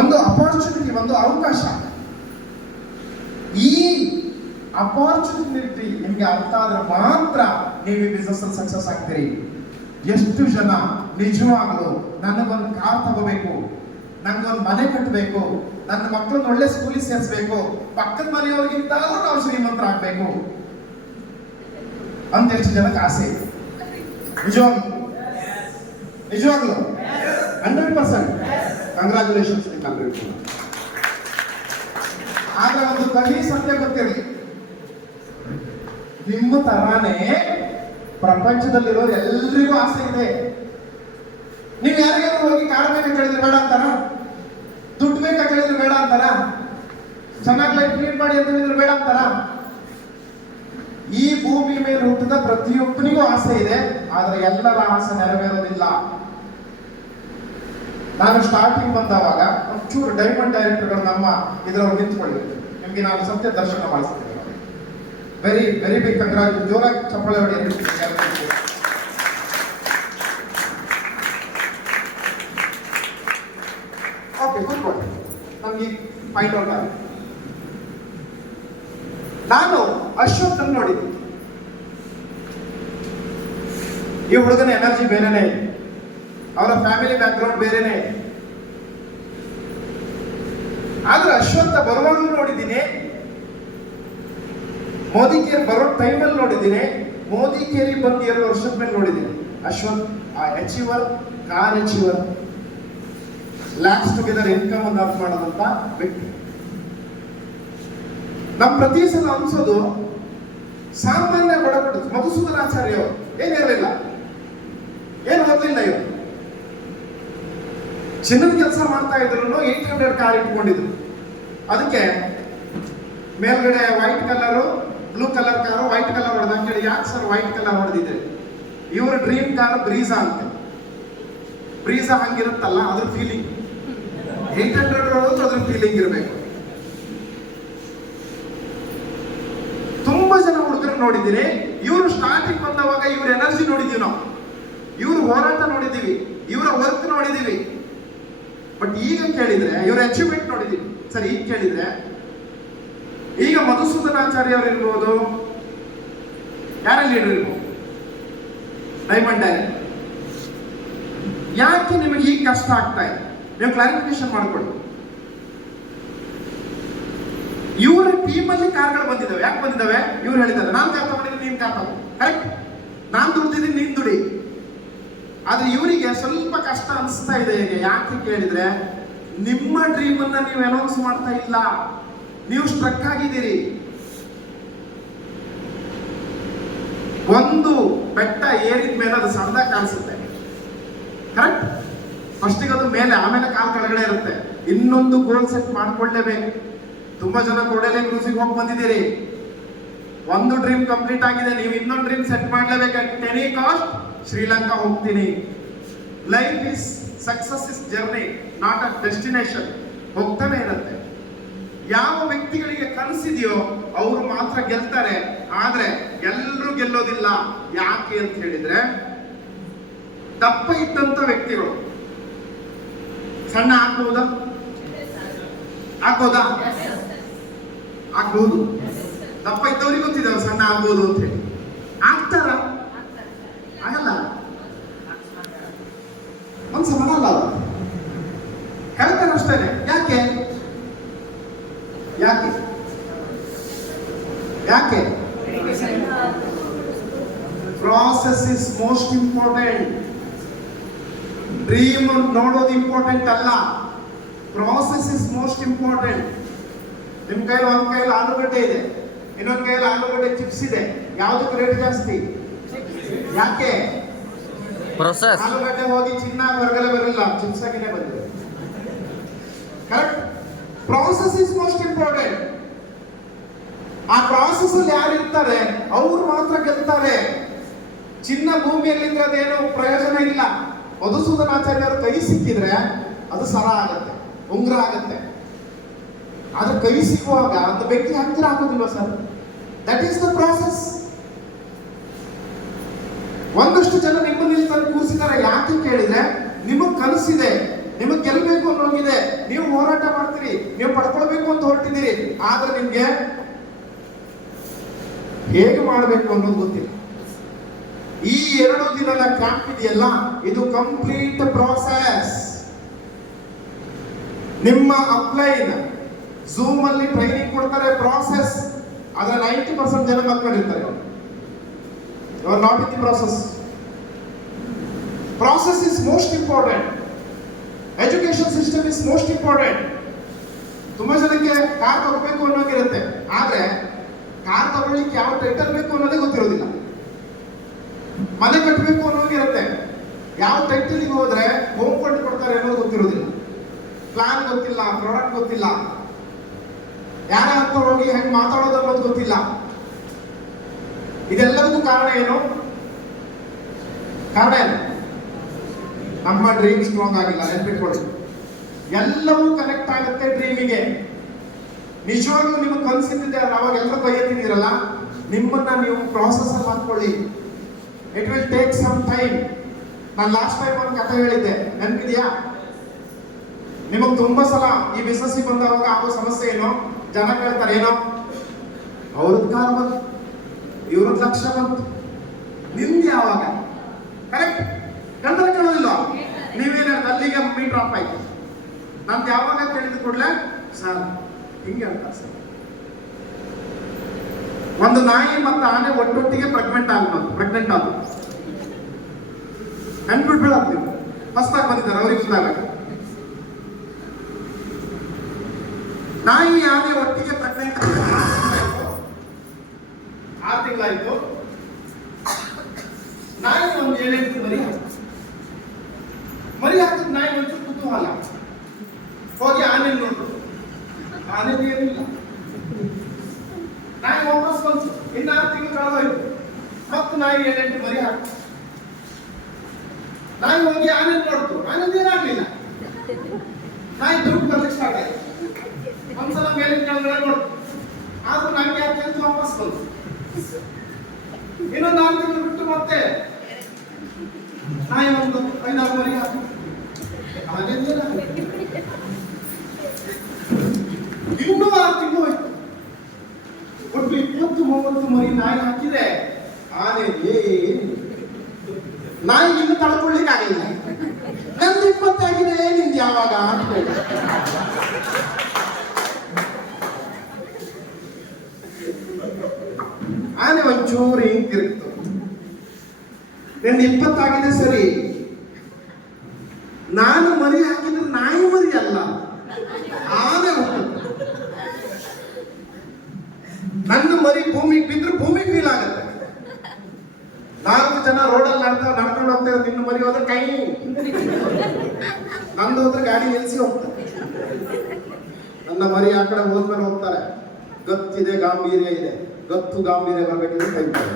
ಒಂದು ಅಪಾರ್ಚುನಿಟಿ, ಒಂದು ಅವಕಾಶ. ಈ ಅಪಾರ್ಚುನಿಟಿ ನಿಮ್ಗೆ ಅರ್ಥ ಆದ್ರೆ ಮಾತ್ರ ನೀವು ಈ ಬಿಸ್ನೆಸ್ ಅಲ್ಲಿ ಸಕ್ಸಸ್ ಆಗ್ತೀರಿ. ಎಷ್ಟು ಜನ ನಿಜವಾಗ್ಲು ನನಗೊಂದು ಕಾರ್ ತಗೋಬೇಕು, ನಂಗೊಂದು ಮನೆ ಕಟ್ಟಬೇಕು, ನನ್ನ ಮಕ್ಕಳನ್ನ ಒಳ್ಳೆ ಸ್ಕೂಲಿಗೆ ಸೇರಿಸಬೇಕು, ಪಕ್ಕದ ಮನೆಯವ್ರಿಗಿಂತ ನಾವು ಶ್ರೀಮಂತರಾಗಬೇಕು ಅಂತ ಎಷ್ಟು ಜನಕ್ಕೆ ಆಸೆ ಇದೆ? ನಿಜವಾಗ್ಲು ನಿಜವಾಗ್ಲೂ 100%. ಕಂಗ್ರಾಚುಲೇಷನ್ಸ್ ನಿಮ್ಮೆಲ್ಲರಿಗೂ. ಆದ್ರೆ ಒಂದು ಕಹಿ ಸತ್ಯ ಗೊತ್ತಿರಲಿ, ನಿಮ್ಮ ತರಾನೇ ಪ್ರಪಂಚದಲ್ಲಿರೋ ಎಲ್ರಿಗೂ ಆಸೆ ಇದೆ. ನೀವು ಯಾರಿಗಾದ್ರೂ ಹೋಗಿ ಕಾರ್ ಬೇಕಾ ಕೇಳಿದ್ರೆ ಬೇಡ ಅಂತಾರ? ದುಡ್ಡು ಬೇಕಾ ಕೇಳಿದ್ರೆ ಬೇಡ ಅಂತಾರ? ಚೆನ್ನಾಗಿ ಲೈಫ್ ಲೀಡ್ ಮಾಡಿ ಅಂತ ಹೇಳಿದ್ರೆ ಬೇಡ ಅಂತಾರ? ಈ ಭೂಮಿ ಮೇಲೆ ಹುಟ್ಟಿದ ಪ್ರತಿಯೊಬ್ಬನಿಗೂ ಆಸೆ ಇದೆ, ಆದ್ರೆ ಎಲ್ಲರ ಆಸೆ ನೆರವೇರೋದಿಲ್ಲ. ನಾನು ಸ್ಟಾರ್ಟಿಂಗ್ ಬಂದವಾಗ ಒಂಚೂರು ಡೈಮಂಡ್ ಡೈರೆಕ್ಟರ್ಗಳು ನಮ್ಮ ಇದ್ರವ್ರು ನಿಂತ್ಕೊಳ್ಳಿ, ನಿಮ್ಗೆ ನಾನು ಸತ್ಯ ದರ್ಶನ ಮಾಡಿಸ್ತೀನಿ. Very very big congratulation. ಜೋರಾಗಿ ಚಪ್ಪಾಳೆ ಹೊಡಿ. ಓಕೆ, ಕೂತ್ಕೊಳ್ಳಿ. ನಮ್ಗೆ ಫೈಂಡ್ ಔಟ್ ಆಗಿದೆ. ನಾನು ಅಶ್ವಥ್ ನೋಡಿದ್ದೀನಿ. ಈ ಹುಡುಗನ ಎನರ್ಜಿ ಬೇರೆನೇ ಇದೆ, ಅವರ ಫ್ಯಾಮಿಲಿ ಬ್ಯಾಕ್ಗ್ರೌಂಡ್ ಬೇರೆನೇ ಇದೆ. ಆದ್ರೆ ಅಶ್ವತ್ಥ ಬರುವಾಗಲೂ ನೋಡಿದ್ದೀನಿ, ಮೋದಿ ಕೇರಿ ಬರೋ ಟೈಮಲ್ಲಿ ನೋಡಿದ್ದೀನಿ, ಮೋದಿ ಕೇರಿ ಬಂದು 2 ವರ್ಷದ ಮೇಲೆ ನೋಡಿದ್ದೀನಿ. ಅಶ್ವಥ್ ಆ achiever, car achiever, lakhs together income ಅನ್ನು ಅರ್ನ್ ಮಾಡೋದಂತ ವ್ಯಕ್ತಿ. ನಮ್ಮ ಪ್ರತಿ ಸಲ ಅನ್ಸೋದು ಸಾಮಾನ್ಯ ಬಡಬಡ ಮಧುಸೂದನಾಚಾರ್ಯ ಅವರು ಏನಿರಲಿಲ್ಲ, ಏನು ಓದಲಿಲ್ಲ. ಇವರು ಚಿನ್ನದ ಕೆಲಸ ಮಾಡ್ತಾ ಇದ್ರು, 800 ಕಾರ್ ಇಟ್ಕೊಂಡಿದ್ರು. ಅದಕ್ಕೆ ಮೇಲ್ಗಡೆ white colour, blue colour car, white colour ಹೊಡೆದ ಅಂತೇಳಿ. ಯಾಕೆ ಸರ್ ವೈಟ್ ಕಲರ್ ಹೊಡೆದಿದೆ? ಇವ್ರ ಡ್ರೀಮ್ ಕಾರ್ ಬ್ರೀಜಾ ಅಂತೆ. ಬ್ರೀಜಾ ಹಂಗಿರುತ್ತಲ್ಲ, ಅದ್ರ ಫೀಲಿಂಗ್ 800 ಹೊಡೆದ್ರು ಅದ್ರ ಫೀಲಿಂಗ್ ಇರಬೇಕು. ತುಂಬಾ ಜನ ಹುಡುಗರು ನೋಡಿದ್ದೀನಿ. ಇವರು ಸ್ಟಾರ್ಟಿಂಗ್ ಬಂದವಾಗ ಇವ್ರ ಎನರ್ಜಿ ನೋಡಿದೀವಿ ನಾವು, ಇವ್ರ ಹೋರಾಟ ನೋಡಿದೀವಿ, ಇವರ ವರ್ಕ್ ನೋಡಿದೀವಿ. ಬಟ್ ಈಗ ಕೇಳಿದ್ರೆ ಇವರ ಅಚೀವ್ಮೆಂಟ್ ನೋಡಿದೀವಿ. ಸರಿ, ಈಗ ಕೇಳಿದ್ರೆ ಈಗ ಮಧುಸೂದನಾಚಾರ್ಯ ಅವರು ಇರ್ಬೋದು, ಯಾರೇ ಲೀಡರ್ ಇರ್ಬೋದು, ಡೈಮಂಡ್ ಡೈರೆಕ್ಟ್. ಯಾಕೆ ನಿಮಗೆ ಈಗ ಕಷ್ಟ ಆಗ್ತಾ ಇದೆ? ನೀವು ಕ್ಲಾರಿಫಿಕೇಶನ್ ಮಾಡ್ಕೊಳ್ಳಿ. ಇವರ ಟೀಮಲ್ಲಿ ಕಾರ್ಗಳು ಬಂದಿದ್ದಾವೆ. ಯಾಕೆ ಬಂದಿದ್ದಾವೆ? ಇವ್ರು ಹೇಳಿದ್ದಾರೆ, ನಾನು ಕಾರ್ ತಗೊಂಡಿದ್ದೀನಿ, ನೀನ್ ಕಾರ್ ತಗೋ. ಕರೆಕ್ಟ್, ನಾನು ದುಡ್ದಿದ್ದೀನಿ, ನೀನ್ ದುಡಿ. ಆದ್ರೆ ಇವರಿಗೆ ಸ್ವಲ್ಪ ಕಷ್ಟ ಅನಿಸ್ತಾ ಇದೆ. ಈಗ ಯಾಕೆ ಕೇಳಿದ್ರೆ, ನಿಮ್ಮ ಡ್ರೀಮ್ ಅನ್ನ ನೀವು ಅನೌನ್ಸ್ ಮಾಡ್ತಾ ಇಲ್ಲ, ನೀವು ಸ್ಟ್ರಕ್ ಆಗಿದ್ದೀರಿ. ಒಂದು ಬೆಟ್ಟ ಏರಿದ ಮೇಲೆ ಅದು ಸಣ್ಣದಾಗಿ ಕಾಣಿಸುತ್ತೆ, ಕರೆಕ್ಟ್? ಫಸ್ಟಿಗೆ ಅದು ಮೇಲೆ, ಆಮೇಲೆ ಕಾಲ್ ಕೆಳಗಡೆ ಇರುತ್ತೆ. ಇನ್ನೊಂದು ಗೋಲ್ ಸೆಟ್ ಮಾಡ್ಕೊಳ್ಳೇಬೇಕು. ತುಂಬಾ ಜನ ಕೋಡೆಲೆ ಕ್ರೂಸಿಗೆ ಹೋಗಿ ಬಂದಿದ್ದೀರಿ, ಒಂದು ಡ್ರೀಮ್ ಕಂಪ್ಲೀಟ್ ಆಗಿದೆ, ನೀವು ಇನ್ನೊಂದು ಡ್ರೀಮ್ ಸೆಟ್ ಮಾಡ್ಲೇಬೇಕು. ಅಟ್ ಎನಿ ಕಾಸ್ಟ್ ಶ್ರೀಲಂಕಾ ಹೋಗ್ತೀನಿ. Life is success is journey, not a destination. ಹೋಗ್ತಾನೆ ಇರುತ್ತೆ. ಯಾವ ವ್ಯಕ್ತಿಗಳಿಗೆ ಕನಸಿದೆಯೋ ಅವರು ಮಾತ್ರ ಗೆಲ್ತಾರೆ, ಆದ್ರೆ ಎಲ್ಲರೂ ಗೆಲ್ಲೋದಿಲ್ಲ. ಯಾಕೆ ಅಂತ ಹೇಳಿದ್ರೆ, ದಪ್ಪ ಇದ್ದಂತ ವ್ಯಕ್ತಿಗಳು ಸಣ್ಣ ಆಗ್ಬಹುದಾ? ಆಗ್ಬೋದಾ? ಆಗ್ಬಹುದು. ದಪ್ಪ ಇದ್ದವ್ರಿಗೆ ಗೊತ್ತಿದ್ದಾವೆ ಸಣ್ಣ ಆಗ್ಬೋದು ಅಂತ ಹೇಳಿ. ಆಗ್ತಾರ? ಆಗಲ್ಲ. ಮನ್ಸು ಮಾಡಲ್ಲ ಅವರು, ಹೇಳ್ತಾರೆ ಅಷ್ಟೇನೆ. ಯಾಕೆ ಯಾಕೆ ಯಾಕೆ? Process is most important. Dream ನೋಡೋದು ಇಂಪಾರ್ಟೆಂಟ್ ಅಲ್ಲ, ಪ್ರಾಸೆಸ್ ಇಸ್ ಮೋಸ್ಟ್ ಇಂಪಾರ್ಟೆಂಟ್. ನಿಮ್ ಕೈಲಿ ಒಂದ್ ಕೈಲಿ ಆಲೂಗಡ್ಡೆ ಇದೆ, ಇನ್ನೊಂದ್ ಕೈಲಿ ಆಲೂಗಡ್ಡೆ ಚಿಪ್ಸ್ ಇದೆ. ಯಾವ್ದಕ್ಕೆ ರೇಟ್ ಜಾಸ್ತಿ? ಯಾಕೆ? ಪ್ರೊಸೆಸ್. ಆಲೂಗಡ್ಡೆ ಹೋಗಿ ಚಿನ್ನ ಹೊರಗಡೆ ಬರಲ್ಲ, ಚಿಪ್ಸ್ ಆಗಿನೇ ಬಂದಿದೆ. Correct? Process is most important. ಆ ಪ್ರಾಸೆಸ್ ಅಲ್ಲಿ ಯಾರು ಇರ್ತಾರೆ ಅವ್ರು ಮಾತ್ರ ಗೆಲ್ತಾರೆ. ಚಿನ್ನ ಭೂಮಿಯಲ್ಲಿದ್ರೆ ಅದೇನು ಪ್ರಯೋಜನ ಇಲ್ಲ. ಮಧುಸೂದನಾಚಾರ್ಯ ಅವ್ರ ಕೈ ಸಿಕ್ಕಿದ್ರೆ ಅದು ಸರ ಆಗತ್ತೆ, ಉಂಗುರ ಆಗತ್ತೆ. ಆದ್ರೆ ಕೈ ಸಿಕ್ಕುವಾಗ ಅದು ಬೆಂಕಿ ಹತ್ತಿರ ಆಗೋದಿಲ್ವ ಸರ್? That is the process. ಒಂದಷ್ಟು ಜನ ನಿಮ್ಮನ್ನ ಇಲ್ಲಿ ತಂದು ಕೂರಿಸಿದ್ದಾರೆ. ಯಾಕೆ ಕೇಳಿದ್ರೆ, ನಿಮಗ್ ಕನಸಿದೆ, ನಿಮಗ್ ಗೆಲ್ಲಬೇಕು ಅನ್ನೋಗಿದೆ, ನೀವು ಹೋರಾಟ ಮಾಡ್ತೀರಿ, ನೀವು ಪಡ್ಕೊಳ್ಬೇಕು ಅಂತ ಹೊರಟಿದ್ದೀರಿ. ಆದ್ರೆ ನಿಮ್ಗೆ ಹೇಗೆ ಮಾಡಬೇಕು ಅನ್ನೋದು ಗೊತ್ತಿಲ್ಲ. ಈ 2 ದಿನದ ಕ್ಯಾಂಪ್ ಇದೆಯಲ್ಲ, ಇದು ಕಂಪ್ಲೀಟ್ ಪ್ರಾಸೆಸ್. ನಿಮ್ಮ ಅಪ್ಲೈನ್ ಝೂಮ್ ಅಲ್ಲಿ ಟ್ರೈನಿಂಗ್ ಕೊಡ್ತಾರೆ, ಪ್ರಾಸೆಸ್. ಆದ್ರೆ 90% ಜನ ಮಲ್ಕೊಂಡಿರ್ತಾರೆ. You are not in the process. Process is most important. Education system is most important. ತುಂಬಾ ಜನಕ್ಕೆ ಕಾರ್ ತಗೋಬೇಕು ಅನ್ನೋಗಿರುತ್ತೆ, ಆದ್ರೆ ಕಾರ್ ತಗೊಳ್ಳಿಕ್ಕೆ ಯಾವ ಟೈಟಲ್ ಬೇಕು ಅನ್ನೋದೇ ಗೊತ್ತಿರೋದಿಲ್ಲ. ಮನೆ ಕಟ್ಟಬೇಕು ಅನ್ನೋಗಿರುತ್ತೆ, ಯಾವ ಟೈಟಲ್ಗೆ ಹೋದ್ರೆ ಹೋಮ್ ಫಂಡ್ ಕೊಡ್ತಾರೆ ಅನ್ನೋದು ಗೊತ್ತಿರೋದಿಲ್ಲ. ಪ್ಲಾನ್ ಗೊತ್ತಿಲ್ಲ, ಪ್ರಾಡಕ್ಟ್ ಗೊತ್ತಿಲ್ಲ, ಯಾರ ಅಂತ ಹೋಗಿ ಹೆಂಗ್ ಮಾತಾಡೋದು ಅನ್ನೋದು ಗೊತ್ತಿಲ್ಲ. ಇದೆಲ್ಲದಕ್ಕೂ ಕಾರಣ ಏನು? ಕಾರಣ ಏನು? ನಮ್ಮ ಡ್ರೀಮ್ ಸ್ಟ್ರಾಂಗ್ ಆಗಿಲ್ಲ. ನೆನ್ಪಿಟ್ಕೊಳ್ಳಿ, ಎಲ್ಲವೂ ಕನೆಕ್ಟ್ ಆಗುತ್ತೆ ಡ್ರೀಮಿಗೆ. ನಿಜವಾಗ್ಲೂ ನಿಮಗೆ ಕನ್ಸಿದ್ದಿದೆ ಅವಾಗ ಎಲ್ಲರೂ ಕೈ ಎತ್ತಿದ್ದೀರಲ್ಲ, ನಿಮ್ಮನ್ನ ನೀವು ಪ್ರಾಸೆಸ್ ಅಲ್ಲಿ ಹಾಕೊಳ್ಳಿ. It will take some time. ನಾನು ಲಾಸ್ಟ್ ಟೈಮ್ ಒಂದು ಕಥೆ ಹೇಳಿದ್ದೆ, ನೆನಪಿದೆಯಾ? ನಿಮಗೆ ತುಂಬಾ ಸಲ ಈ ಬಿಸ್ನೆಸ್ ಬಂದವಾಗ ಆಗೋ ಸಮಸ್ಯೆ ಏನು? ಜನ ಕೇಳ್ತಾರೆ, ಏನೋ ಅವ್ರದ್ದು ಕಾರ್ ಬಂತು, ಇವ್ರದ್ದು ಲಕ್ಷ ಬಂತು, ನಿಮ್ದು ಯಾವಾಗ? ಕರೆಕ್ಟ್ ಹೇಳ್ತಾರೆ, ಕೇಳೋದಿಲ್ಲ. ನೀವೇನ ಅಲ್ಲಿಗೆ ಮೀಟರ್ ಆಫ್ ಆಯ್ತು. ನಮ್ದು ಯಾವಾಗ ಕೇಳಿದ ಕೂಡಲೇ ಸರ್ ಹಿಂಗೆ ಹೇಳ್ತಾರೆ ಸರ್. ಒಂದು ನಾಯಿ ಮತ್ತು ಆನೆ ಒಟ್ಟೊಟ್ಟಿಗೆ ಪ್ರೆಗ್ನೆಂಟ್ ಆದ್ರು ನೆನ್ಬಿಟ್ಬೇಡ. ನೀವು ಹೊಸದಾಗಿ ಬಂದಿದ್ದಾರೆ, ಅವ್ರಿಗೆ ಗೊತ್ತಾಗ. ನಾಯಿ ಆನೆ ಒಟ್ಟಿಗೆ ಪ್ರೆಗ್ನೆಂಟ್ 6 ತಿಂಗಳಾಯ್ತು. ನಾಯಿ ಒಂದು 7-8 ಮರಿ ಹಾಕಿದ ನಾಯಿ ಒಂಚೂರು ಕುತೂಹಲ, ಹೋಗಿ ಆನೆ ನೋಡು, ಆನೆ ಏನಿಲ್ಲ. ನಾಯಿ ವಾಪಸ್ ಬಂತು, ಇನ್ನು 6 ತಿಂಗಳು ಕಳೆದೋಯ್ತು. ಮತ್ತೆ ನಾಯಿ 7-8 ಮರಿ ಹಾಕ್ತು. ನಾಯಿ ಹೋಗಿ ಆನೆ ನೋಡ್ತು, ಆನೆದು ಏನಾಗ್ಲಿಲ್ಲ. ನಾಯಿ ದುಡ್ಡು ಬರ್ಲಿಕ್ಕೆ ಸ್ಟಾರ್ಟ್ ಆಯ್ತು. ಒಂದ್ಸಲ ಮೇಲಿನ ಕೆಳಗಡೆ ನೋಡ್ತು, ಆದ್ರೂ ನಂಗೆ ಯಾಕೆ ಅಂತ ವಾಪಸ್ ಬಂತು. ಇನ್ನೊಂದು 6 ತಿಂಗಳು ಬಿಟ್ಟು ಮತ್ತೆ ನಾಯಿ ಒಂದು 5-6 ಮರಿ ಹಾಕ್ತು. ಇನ್ನೂ 6 ತಿಂಗಳು ಹೋಯ್ತು. ಒಟ್ಟು 20-30 ಮರಿ ನಾಯಿ ಹಾಕಿದ್ರೆ ಆನೆ ನಾಯಿ ಇನ್ನು ತಡ್ಕೊಳ್ಳಿಕ್ಕೆ ಆಗಿಲ್ಲ. ನಂದು 20 ಆಗಿದೆ, ನಿಂದು ಯಾವಾಗ ಅಂತ ಹೇಳಿ. ಆನೆ ಒಂಚೂರು ಹಿಂಗ್ ತಿರುಗ್ತು. ನಂದು 20 ಆಗಿದೆ ಸರಿ, ನಾನು ಮರಿ ಹಾಕಿದ್ರೆ ನಾಯಿ ಮರಿ ಅಲ್ಲ, ಆನೆ ಹುಟ್ಟು. ನನ್ನ ಮರಿ ಭೂಮಿಗೆ ಬಿದ್ರೆ ಭೂಮಿಗೆ ಫೀಲ್ ಆಗುತ್ತೆ. 4 ಜನ ರೋಡಲ್ಲಿ ನಡ್ಕೊಂಡು ಹೋಗ್ತಾರೆ, ನಿನ್ನ ಮರಿ ಹೋದ್ರೆ ಕೈ, ನಂದು ಹೋದ್ರೆ ಗಾಡಿ ನಿಲ್ಸಿ ಹೋಗ್ತಾರೆ. ನನ್ನ ಮರಿ ಆ ಕಡೆ ಹೋದ್ಮೇಲೆ ಹೋಗ್ತಾರೆ. ಗತ್ತಿದೆ, ಗಾಂಭೀರ್ಯ ಇದೆ. ಗತ್ತು ಗಾಂಭೀರ್ಯ ಬರ್ಬೇಕಿದ್ರೆ ಕೈತಾರೆ.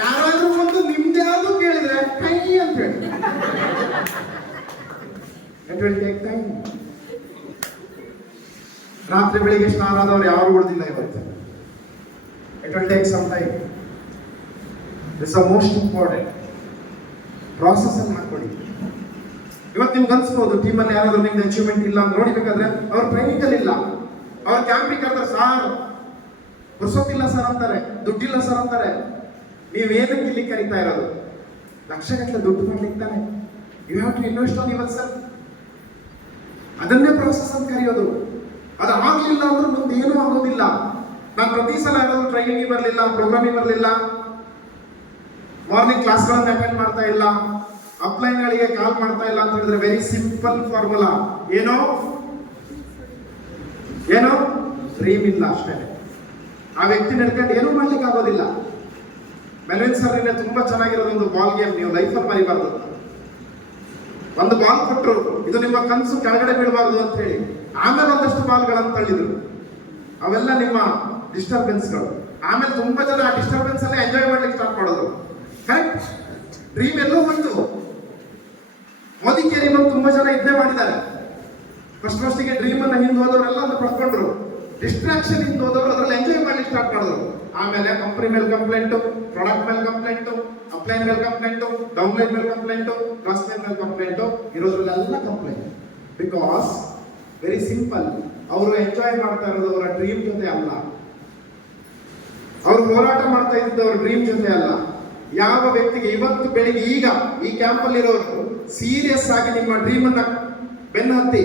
ಯಾರಾದ್ರೂ ಒಂದು ನಿಮ್ದ್ಯಾವುದು ಕೇಳಿದ್ರೆ ಕೈ ಅಂತ ಹೇಳಿ. It will take time. ರಾತ್ರಿ ಬೆಳಿಗ್ಗೆ ಸ್ನಾನ ಆದವ್ರು ಯಾರು ಉಳಿದಿಲ್ಲ ಇವತ್ತು. It will take some time. This is the most important. Process ಅನ್ನು ಹಾಕೊಳ್ಳಿ. ಇವತ್ತು ನಿಮ್ಗೆ ಅನ್ಸ್ಬೋದು ಟೀಮಲ್ಲಿ ಯಾರಾದ್ರೂ ನಿಮ್ದು ಅಚೀವ್ಮೆಂಟ್ ಇಲ್ಲ ಅಂತ ನೋಡಿಬೇಕಾದ್ರೆ ಅವ್ರು ಟ್ರೈನಿಂಗ್ ಅಲ್ಲಿ ಇಲ್ಲ, ಅವ್ರು ಕ್ಯಾಂಪಿಗೆ ಕರ್ತಾರೆ. ಸಾರ್ ಪುರ್ಸೊತ್ತಿಲ್ಲ ಸರ್ ಅಂತಾರೆ, ದುಡ್ಡಿಲ್ಲ ಸರ್ ಅಂತಾರೆ. ನೀವೇನಕ್ಕೆ ಇಲ್ಲಿ ಕರೀತಾ ಇರೋದು? ಲಕ್ಷಗಟ್ಟಲೆ ದುಡ್ಡು ಮಾಡ್ಲಿಕ್ಕೆ ತಾನೆ. You have to invest on yourself. ಅದನ್ನೇ ಪ್ರಾಸೆಸ್ ಅಂತ ಕರೆಯೋದು. ಅದು ಆಗ್ಲಿಲ್ಲ ಅಂದ್ರೆ ಮುಂದೆ ಏನೂ ಆಗೋದಿಲ್ಲ. ನಾನು ಪ್ರತಿ ಸಲ ಯಾರಾದ್ರೂ ಟ್ರೈನಿಂಗ್ ಬರಲಿಲ್ಲ, ಪ್ರೋಗ್ರಾಮಿಂಗ್ ಬರಲಿಲ್ಲ, ಮಾರ್ನಿಂಗ್ ಕ್ಲಾಸ್ಗಳನ್ನು ಅಟೆಂಡ್ ಮಾಡ್ತಾ ಇಲ್ಲ, ಅಪ್ಲೈನ್ಗಳಿಗೆ ಕಾಲ್ ಮಾಡ್ತಾ ಇಲ್ಲ ಅಂತ ಹೇಳಿದ್ರೆ ವೆರಿ ಸಿಂಪಲ್ ಫಾರ್ಮುಲಾ. ಏನೋ ಡ್ರೀಮ್ ಇಲ್ಲ ಅಷ್ಟೇ. ಆ ವ್ಯಕ್ತಿ ನಡ್ಕೊಂಡು ಏನೂ ಮಾಡ್ಲಿಕ್ಕೆ ಆಗೋದಿಲ್ಲ. ಮೆಲ್ವಿನ್ ಸರ್ ನಿನ್ನೆ ತುಂಬಾ ಚೆನ್ನಾಗಿರೋದೊಂದು ಬಾಲ್ ಗೇಮ್ ನೀವು ಲೈಫಲ್ಲಿ ಮರಿಬಾರ್ದು. ಒಂದು ಬಾಲ್ ಕೊಟ್ಟರು, ಇದು ನಿಮ್ಮ ಕನಸು ಕೆಳಗಡೆ ಬೀಳಬಾರ್ದು ಅಂತ ಹೇಳಿ. ಆಮೇಲೆ ಒಂದಷ್ಟು ಬಾಲ್ಗಳನ್ನು ತಳ್ಳಿದ್ರು. ಅವೆಲ್ಲ ನಿಮ್ಮ ಡಿಸ್ಟರ್ಬೆನ್ಸ್ಗಳು. ಆಮೇಲೆ ತುಂಬಾ ಜನ ಆ ಡಿಸ್ಟರ್ಬೆನ್ಸ್ ಅಲ್ಲೇ ಎಂಜಾಯ್ ಮಾಡ್ಲಿಕ್ಕೆ ಸ್ಟಾರ್ಟ್ ಮಾಡೋದು. ಕರೆಕ್ಟ್. ಡ್ರೀಮ್ ಎಲ್ಲೋ ಬಂತು. ಮೋದಿಕೇರಿ ಬಂದು ತುಂಬಾ ಜನ ಇದನ್ನೇ ಮಾಡಿದ್ದಾರೆ. ಫಸ್ಟಿಗೆ ಡ್ರೀಮ್ ಅನ್ನ ಹಿಂದೆ ಹೋದವರೆಲ್ಲ ಅದನ್ನ ಪಡ್ಕೊಂಡ್ರು. ಡಿಸ್ಟ್ರಾಕ್ಷನ್ ಹಿಂದೆ ಹೋದವರು ಅದ್ರಲ್ಲಿ ಎಂಜಾಯ್ ಮಾಡ್ಲಿಕ್ಕೆ ಸ್ಟಾರ್ಟ್ ಮಾಡಿದ್ರು. ಆಮೇಲೆ ಕಂಪನಿ ಮೇಲೆ ಕಂಪ್ಲೇಂಟು, ಪ್ರಾಡಕ್ಟ್ ಮೇಲೆ ಕಂಪ್ಲೇಂಟು, ಅಪ್ಲೈನ್ ಮೇಲೆ ಕಂಪ್ಲೇಂಟು, ಡೌನ್ಲೈನ್ ಮೇಲೆ ಕಂಪ್ಲೇಂಟು, ಕ್ಲಾಸ್ಮೇನ್ ಮೇಲೆ ಕಂಪ್ಲೇಂಟು, ಇರೋದ್ರಲ್ಲೆಲ್ಲ ಕಂಪ್ಲೇಂಟ್. ಬಿಕಾಸ್ ವೆರಿ ಸಿಂಪಲ್, ಅವರು ಎಂಜಾಯ್ ಮಾಡ್ತಾ ಇರೋದು ಅವರ ಡ್ರೀಮ್ ಜೊತೆ ಅಲ್ಲ. ಅವರು ಹೋರಾಟ ಮಾಡ್ತಾ ಇದ್ದವ್ರ ಡ್ರೀಮ್ ಜೊತೆ ಅಲ್ಲ. ಯಾವ ವ್ಯಕ್ತಿಗೆ ಇವತ್ತು ಬೆಳಿಗ್ಗೆ ಈಗ ಈ ಕ್ಯಾಂಪಲ್ಲಿ ಇರೋರು ಸೀರಿಯಸ್ ಆಗಿ ನಿಮ್ಮ ಡ್ರೀಮ್ ಅನ್ನ ಬೆನ್ನು ಹತ್ತಿ,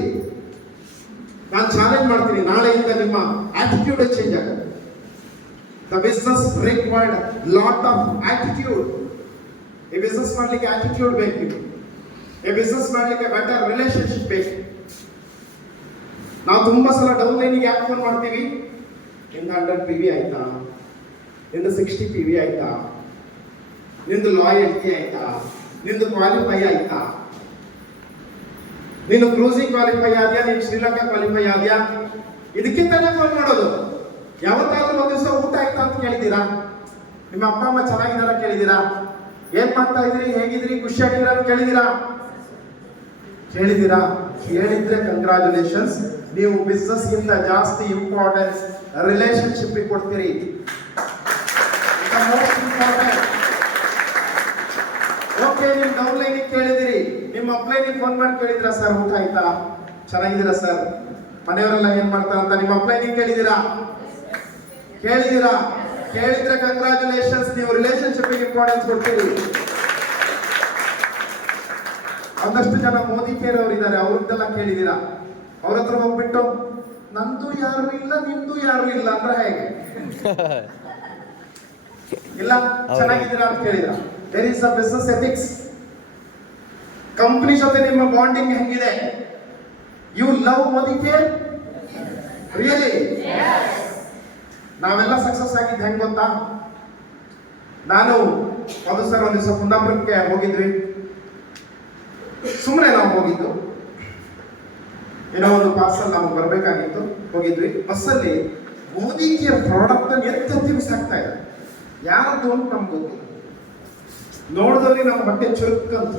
ನಾನು ಚಾಲೆಂಜ್ ಮಾಡ್ತೀನಿ, ನಾಳೆಯಿಂದ ನಿಮ್ಮ ಆಟಿಟ್ಯೂಡ್ ಚೇಂಜ್ ಆಗುತ್ತೆ. The business required lot of attitude. A business ಮಾಡಲಿಕ್ಕೆ attitude ಬೇಕು. A business ಮಾಡಲಿಕ್ಕೆ better relationship ಬೇಕು. ನಾವು ತುಂಬಾ ಸಲ ಡೌನ್ ಲೈನಿಗೆ ಯಾಕೆ ಫೋನ್ ಮಾಡ್ತೀವಿ? ನಿಂದು 100 PV ಆಯ್ತಾ, ನಿಂದು 60 PV ಆಯ್ತಾ, ನಿಂದು ಲಾಯಲ್ಟಿ ಆಯ್ತಾ, ನಿಂದು ಕ್ವಾಲಿಫೈ ಆಯ್ತಾ, ನೀನು ಕ್ರೂಸಿಂಗ್ ಕ್ವಾಲಿಫೈ ಆದ್ಯಾ, ನೀನು ಶ್ರೀಲಂಕಾ ಕ್ವಾಲಿಫೈ ಆದ್ಯಾ, ಇದಕ್ಕಿಂತಾನೆ ಫೋನ್ ಮಾಡೋದು. ಯಾವತ್ತಾದ್ರೂ ಒಂದು ದಿವಸ ಊಟ ಆಯ್ತಾ ಅಂತ ಕೇಳಿದ್ದೀರಾ? ನಿಮ್ಮ ಅಪ್ಪ ಅಮ್ಮ ಚೆನ್ನಾಗಿದ್ದಾರ ಕೇಳಿದ್ದೀರಾ? ಏನ್ ಮಾಡ್ತಾ ಇದ್ರಿ, ಹೇಗಿದ್ರಿ, ಖುಷಿಯಾಗಿದ್ದೀರಾ ಅಂತ ಕೇಳಿದ್ದೀರಾ? ಕೇಳಿದ್ದೀರಾ? ಕೇಳಿದ್ರೆ ಕಂಗ್ರಾಚುಲೇಷನ್ಸ್, ನೀವು ಬಿಸ್ನೆಸ್ ಗಿಂತ ಜಾಸ್ತಿ ಇಂಪಾರ್ಟೆನ್ಸ್ ರಿಲೇಶನ್ಶಿಪ್ ಕೊಡ್ತೀರಿ. Most important. ಓಕೆ, ನೀವು ಡೌನ್ ಲೈನಿಗೆ ಕೇಳಿದಿರಿ, ನಿಮ್ಮ ಅಪ್ಲೈನಿಗೆ ಫೋನ್ ಮಾಡಿ ಕೇಳಿದ್ರಾ ಸರ್ ಊಟ ಆಯ್ತಾ, ಚೆನ್ನಾಗಿದ್ದೀರಾ ಸರ್, ಮನೆಯವರೆಲ್ಲ ಏನ್ ಮಾಡ್ತಾರ ಅಂತ ನಿಮ್ಮ ಅಪ್ಲೈನಿಗೆ ಕೇಳಿದ್ದೀರಾ? ಕೇಳಿದ್ದೀರಾ? ಕೇಳಿದ್ರೆ ಕಂಗ್ರಾಚುಲೇಷನ್ಸ್, ನೀವು ರಿಲೇಶನ್ಶಿಪ್ ಇಂಪಾರ್ಟೆನ್ಸ್ ಕೊಡ್ತೀರಿ. ಒಂದಷ್ಟು ಜನ ಮೋದಿ ಕೇರ್ ಅವರು ಇದ್ದಾರೆ, ಅವ್ರದ್ದೆಲ್ಲ ಕೇಳಿದ್ದೀರಾ? ಅವ್ರ ಹತ್ರ ಹೋಗ್ಬಿಟ್ಟು ನಂದು ಯಾರು ಇಲ್ಲ, ನಿಂದು ಯಾರು ಇಲ್ಲ ಅಂದ್ರೆ ಹೇಗೆ? ಇಲ್ಲ, ಚೆನ್ನಾಗಿದ್ದೀರಾ ಅಂತ ಕೇಳಿದ್ರ? There is a business ethics. Company ಜೊತೆ ನಿಮ್ಮ ಬಾಂಡಿಂಗ್ ಹೆಂಗಿದೆ? You love Modicare really? ನಾವೆಲ್ಲ ಸಕ್ಸಸ್ ಆಗಿದ್ದು ಹೆಂಗ್ ಗೊತ್ತಾ? ನಾನು ಒಂದು ದಿವಸ ಕುಂದಾಪುರಕ್ಕೆ ಹೋಗಿದ್ವಿ. ಸುಮ್ಮನೆ ನಾವು ಹೋಗಿದ್ದು, ಏನೋ ಒಂದು ಪಾರ್ಸಲ್ ನಮ್ಗೆ ಬರಬೇಕಾಗಿತ್ತು, ಹೋಗಿದ್ವಿ. ಬಸ್ಸಲ್ಲಿ ಮೋದಿ ಕೇರ್ ಪ್ರಾಡಕ್ಟ್ ಅನ್ನು ಎತ್ತಿ ಬಿಸಾಕ್ತಾ ಇದೆ. ಯಾರದ್ದು ಅಂತ ನಮ್ಗೆ ಗೊತ್ತಿಲ್ಲ. ನೋಡಿದವ್ರಿಗೆ ನಮ್ಮ ಬಟ್ಟೆ ಚುರುಕಂತ.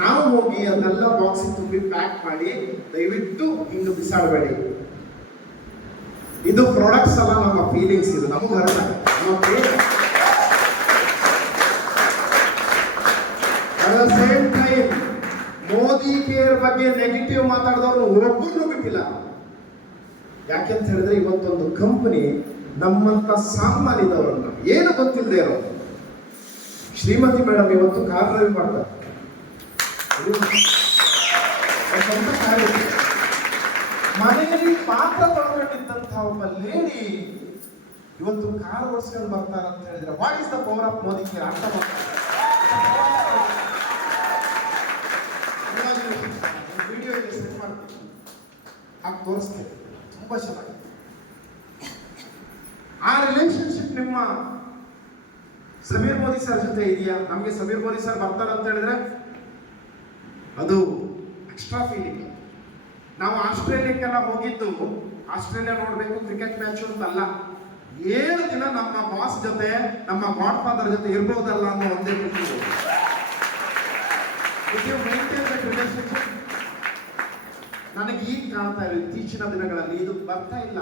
ನಾವು ಹೋಗಿ ಅದನ್ನೆಲ್ಲ ಬಾಕ್ಸಿಗೆ ತುಂಬಿ ಪ್ಯಾಕ್ ಮಾಡಿ, ದಯವಿಟ್ಟು ಹಿಂಗೆ ಬಿಸಾಡಬೇಡಿ. ಇದು ಪ್ರಾಡಕ್ಟ್ಸ್ ಅಲ್ಲ, ನಮ್ಮ ಫೀಲಿಂಗ್ಸ್. ಇದು ನಮಗೆ ಅರ್ಥ. At the same time Modi care ಬಗ್ಗೆ ನೆಗೆಟಿವ್ ಮಾತಾಡಿದವರು ಒಬ್ಬರು ಬಿಟ್ಟಿಲ್ಲ. ಯಾಕೆಂತ ಹೇಳಿದ್ರೆ ಇವತ್ತೊಂದು ಕಂಪನಿ ನಮ್ಮಂತ ಸಾಮಾನ್ಯದವರನ್ನ, ಏನು ಗೊತ್ತಿಲ್ಲದೆ ಇರೋ ಶ್ರೀಮತಿ ಮೇಡಮ್ ಇವತ್ತು ಕಾರ್ ಡ್ರೈವ್ ಮಾಡ್ತಾರೆ. ಸ್ವಂತ ಕಾರ್ ಇದೆ. ಮನೆಯಲ್ಲಿ ಪಾತ್ರ ತೊಳ್ಕೊಂಡಿದ್ದಂತಹ ಒಬ್ಬ ಲೇಡಿ ಇವತ್ತು ಕಾರ್ ಓಡಿಸ್ಕೊಂಡು ಬರ್ತಾರ ಅಂತ ಹೇಳಿದ್ರೆ what is the power of Modi care ಅರ್ಥ ಮಾಡ್ತಾರೆ. ವಿಡಿಯೋ ಇದೆ, ಸೆಂಡ್ ಮಾಡ್ತೀನಿ, ಹಾಗೆ ತೋರಿಸ್ತೇನೆ. ತುಂಬಾ ಚೆನ್ನಾಗಿದೆ ಆ ರಿಲೇಶನ್ಶಿಪ್. ನಿಮ್ಮ ಸಮೀರ್ ಮೋದಿ ಸರ್ ಜೊತೆ ಇದೆಯಾ? ನಮಗೆ ಸಮೀರ್ ಮೋದಿ ಸರ್ ಬರ್ತಾರ ಅಂತ ಹೇಳಿದ್ರೆ ಅದು ಎಕ್ಸ್ಟ್ರಾ ಫೀಲಿಂಗ್. ನಾವು ಆಸ್ಟ್ರೇಲಿಯಾಕ್ಕೆಲ್ಲ ಹೋಗಿದ್ದು ಆಸ್ಟ್ರೇಲಿಯಾ ನೋಡ್ಬೇಕು, ಕ್ರಿಕೆಟ್ ಮ್ಯಾಚ್ ಅಂತಲ್ಲ, 7 ದಿನ ನಮ್ಮ ಬಾಸ್ ಜೊತೆ, ನಮ್ಮ ಗಾಡ್ ಫಾದರ್ ಜೊತೆ ಇರ್ಬೋದಲ್ಲ ಅನ್ನೋ ಒಂದೇ ರಿಲೇಶನ್ಶಿಪ್. ನನಗೆ ಈಗ ಕಾಣ್ತಾ ಇದೆ, ಇತ್ತೀಚಿನ ದಿನಗಳಲ್ಲಿ ಇದು ಬರ್ತಾ ಇಲ್ಲ.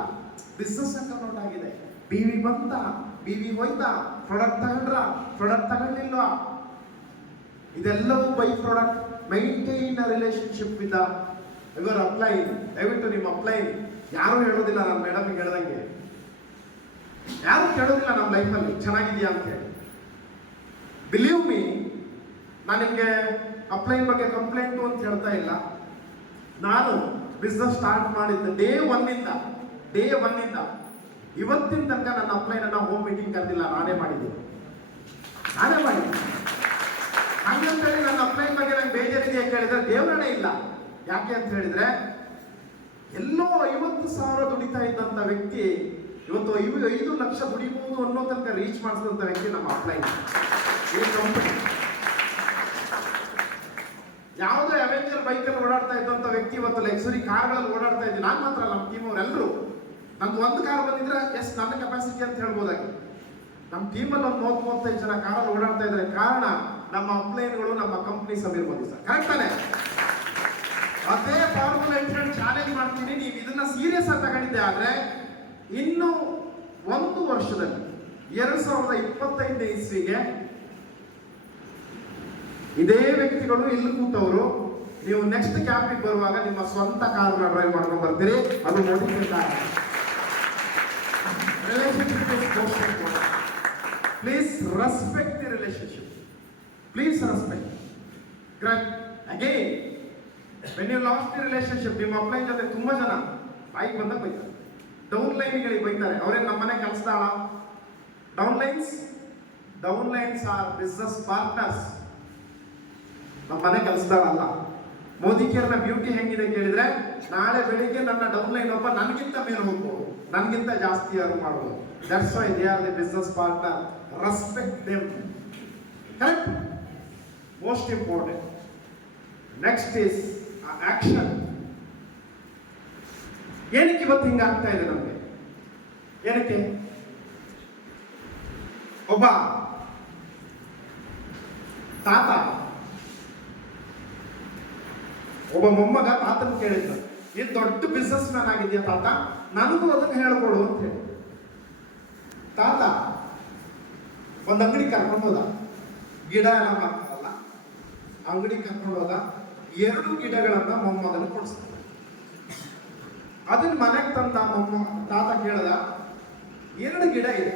ಬಿಸ್ನೆಸ್ ಕನ್ವರ್ಟ್ ಆಗಿದೆ. ಬಿವಿ ಬಂತ, ಬಿವಿ ಹೋಯ್ತಾ, ಪ್ರಾಡಕ್ಟ್ ತಗೊಂಡ್ರ, ಪ್ರಾಡಕ್ಟ್ ತಗೊಂಡಿಲ್ವಾ, ಇದೆಲ್ಲವೂ by product. Maintain relationship with your upline. ದಯವಿಟ್ಟು ನಿಮ್ಮ ಅಪ್ಲೈನ್ ಯಾರು ಹೇಳೋದಿಲ್ಲ, ನಾನು ಮೇಡಮ್ಗೆ ಹೇಳ್ದಂಗೆ ಯಾರು ಕೇಳೋದಿಲ್ಲ ನಮ್ಮ ಲೈಫಲ್ಲಿ ಚೆನ್ನಾಗಿದೆಯಾ ಅಂತ ಹೇಳಿ. ಬಿಲೀವ್ ಮೀ, ನಾನು ನಿಮಗೆ ಅಪ್ಲೈನ್ ಬಗ್ಗೆ ಕಂಪ್ಲೇಂಟು ಅಂತ ಹೇಳ್ತಾ ಇಲ್ಲ. ನಾನು ಬಿಸ್ನೆಸ್ ಸ್ಟಾರ್ಟ್ ಮಾಡಿದ್ದ ಡೇ ಒನ್ನಿಂದ ಇವತ್ತಿನ ತನಕ ನನ್ನ ಅಪ್ಲೈನ್ ಅನ್ನ ಹೋಮ್ ಮೀಟಿಂಗ್ ಕರೆದಿಲ್ಲ, ನಾನೇ ಮಾಡಿದ್ದೀನಿ. ಹಂಗಂತೇಳಿ ನನ್ನ ಅಪ್ಲೈನ್ ಬಗ್ಗೆ ನಂಗೆ ಬೇಜಾರಿದೆ ಅಂತ ಹೇಳಿದ್ರೆ ದೇವರಣೆ ಇಲ್ಲ. ಯಾಕೆ ಅಂತ ಹೇಳಿದ್ರೆ ಎಲ್ಲೋ 50,000 ದುಡಿತಾ ಇದ್ದಂತ ವ್ಯಕ್ತಿ ಇವತ್ತು 5 ಲಕ್ಷ ದುಡಿಬಹುದು ಅನ್ನೋ ತನಕ ರೀಚ್ ಮಾಡಿಸಿದಂತ ವ್ಯಕ್ತಿ ನಮ್ಮ ಅಪ್ಲೈನ್. ಯಾವುದೋ ಅವೆಂಜರ್ ಬೈಕಲ್ಲಿ ಓಡಾಡ್ತಾ ಇದ್ದಂತ ವ್ಯಕ್ತಿ ಇವತ್ತು ಲಕ್ಸುರಿ ಕಾರ್ಗಳಲ್ಲಿ ಓಡಾಡ್ತಾ ಇದ್ದೀನಿ. ನಾನು ಮಾತ್ರ ಅಲ್ಲ, ನಮ್ಮ ಟೀಮ್ ಅವರೆಲ್ಲರೂ. ನಂದು ಒಂದು ಕಾರ್ ಬಂದಿದ್ರೆ ಎಸ್ ನನ್ನ ಕೆಪಾಸಿಟಿ ಅಂತ ಹೇಳ್ಬೋದಾಗಿ. ನಮ್ಮ ಟೀಮಲ್ಲಿ ಒಂದು 30-35 ಜನ ಕಾರಲ್ಲಿ ಓಡಾಡ್ತಾ ಇದ್ದಾರೆ. ಕಾರಣ ನಮ್ಮ ಅಪ್ಲೈನ್ಗಳು, ನಮ್ಮ company Sameer Modi sir. Correct ತಾನೆ? ಅದೇ ಫಾರ್ಮುಲಾ ಇಂಟ್ರೆಂಟ್ ಚಾಲೆಂಜ್ ಮಾಡ್ತೀನಿ. ನೀವು ಇದನ್ನ ಸೀರಿಯಸ್ ಆಗಿ ತಗೊಂಡಿದ್ದೆ ಆದ್ರೆ ಇನ್ನು 1 ವರ್ಷದಲ್ಲಿ 2025ನೇ ಇಸ್ವಿಗೆ ಇದೇ ವ್ಯಕ್ತಿಗಳು ಇಲ್ಲಿ ಕೂತವರು, ನೀವು ನೆಕ್ಸ್ಟ್ ಕ್ಯಾಂಪಿಗೆ ಬರುವಾಗ ನಿಮ್ಮ ಸ್ವಂತ ಕಾರನ್ನ ಡ್ರೈವ್ ಮಾಡ್ಕೊಂಡು ಬರ್ತೀರಿ. ಅದು ಮೋಟಿವೇಟ್ ಆಗಿದೆ. Relationship is most important. Please respect the relationship. Please respect. Again when you lost the relationship, ನಿಮ್ಮ ಅಪ್ಲೈನ್ ಜೊತೆ ತುಂಬಾ ಜನ ಬಾಯಿಗೆ ಬಂದಾಗ ಬೈತಾರೆ, ಡೌನ್ ಲೈನ್ಗಳಿಗೆ ಬೈತಾರೆ. ಅವ್ರೇನು ನಮ್ಮ ಮನೆ ಕೆಲಸದಾಳ, ಡೌನ್ಲೈನ್ಸ್ ಆರ್ ಬಿಸ್ನೆಸ್ ಪಾರ್ಟ್ನರ್ಸ್. ನಮ್ಮ ಮನೆ ಕೆಲಸದಲ್ಲ. ಮೋದಿ ಕೇರ್ನ ಬ್ಯೂಟಿ ಹೆಂಗಿದೆ ಕೇಳಿದ್ರೆ, ನಾಳೆ ಬೆಳಿಗ್ಗೆ ನನ್ನ ಡೌನ್ಲೈನ್ ಒಬ್ಬ ನನಗಿಂತ ಮೇಲೆ ಹೋಗ್ಬೋದು, ನನಗಿಂತ ಜಾಸ್ತಿ ಯಾರು ಮಾಡ್ಬೋದು. That's why they are the business partner. Respect them. Correct? Most important. Next is action. ಏನಕ್ಕೆ ಇವತ್ತು ಹಿಂಗಾಗ್ತಾ ಇದೆ ನಮಗೆ? ಏನಕ್ಕೆ? ಒಬ್ಬ ತಾತ, ಒಬ್ಬ ಮೊಮ್ಮಗ ತಾತನ ಕೇಳಿದ್ದ, ನೀನು ದೊಡ್ಡ ಬಿಸ್ನೆಸ್ ಮ್ಯಾನ್ ಆಗಿದ್ಯಾ ತಾತ, ನನಗೂ ಅದನ್ನ ಹೇಳ್ಕೊಡು ಅಂತ ಹೇಳಿ. ತಾತ ಒಂದು ಅಂಗಡಿ ಕರ್ಕೊಂಡು ಹೋದ. ಗಿಡ ಎಲ್ಲ ಮಾಡ್ತಾರಲ್ಲ, ಅಂಗಡಿ ಕರ್ಕೊಂಡು ಹೋದ. 2 ಗಿಡಗಳನ್ನ ಮೊಮ್ಮಗನ ಕೊಡಿಸ್ತಾನೆ. ಅದನ್ನ ಮನೆಗೆ ತಂದ ತಾತ ಕೇಳ್ದ, 2 ಗಿಡ ಇದೆ,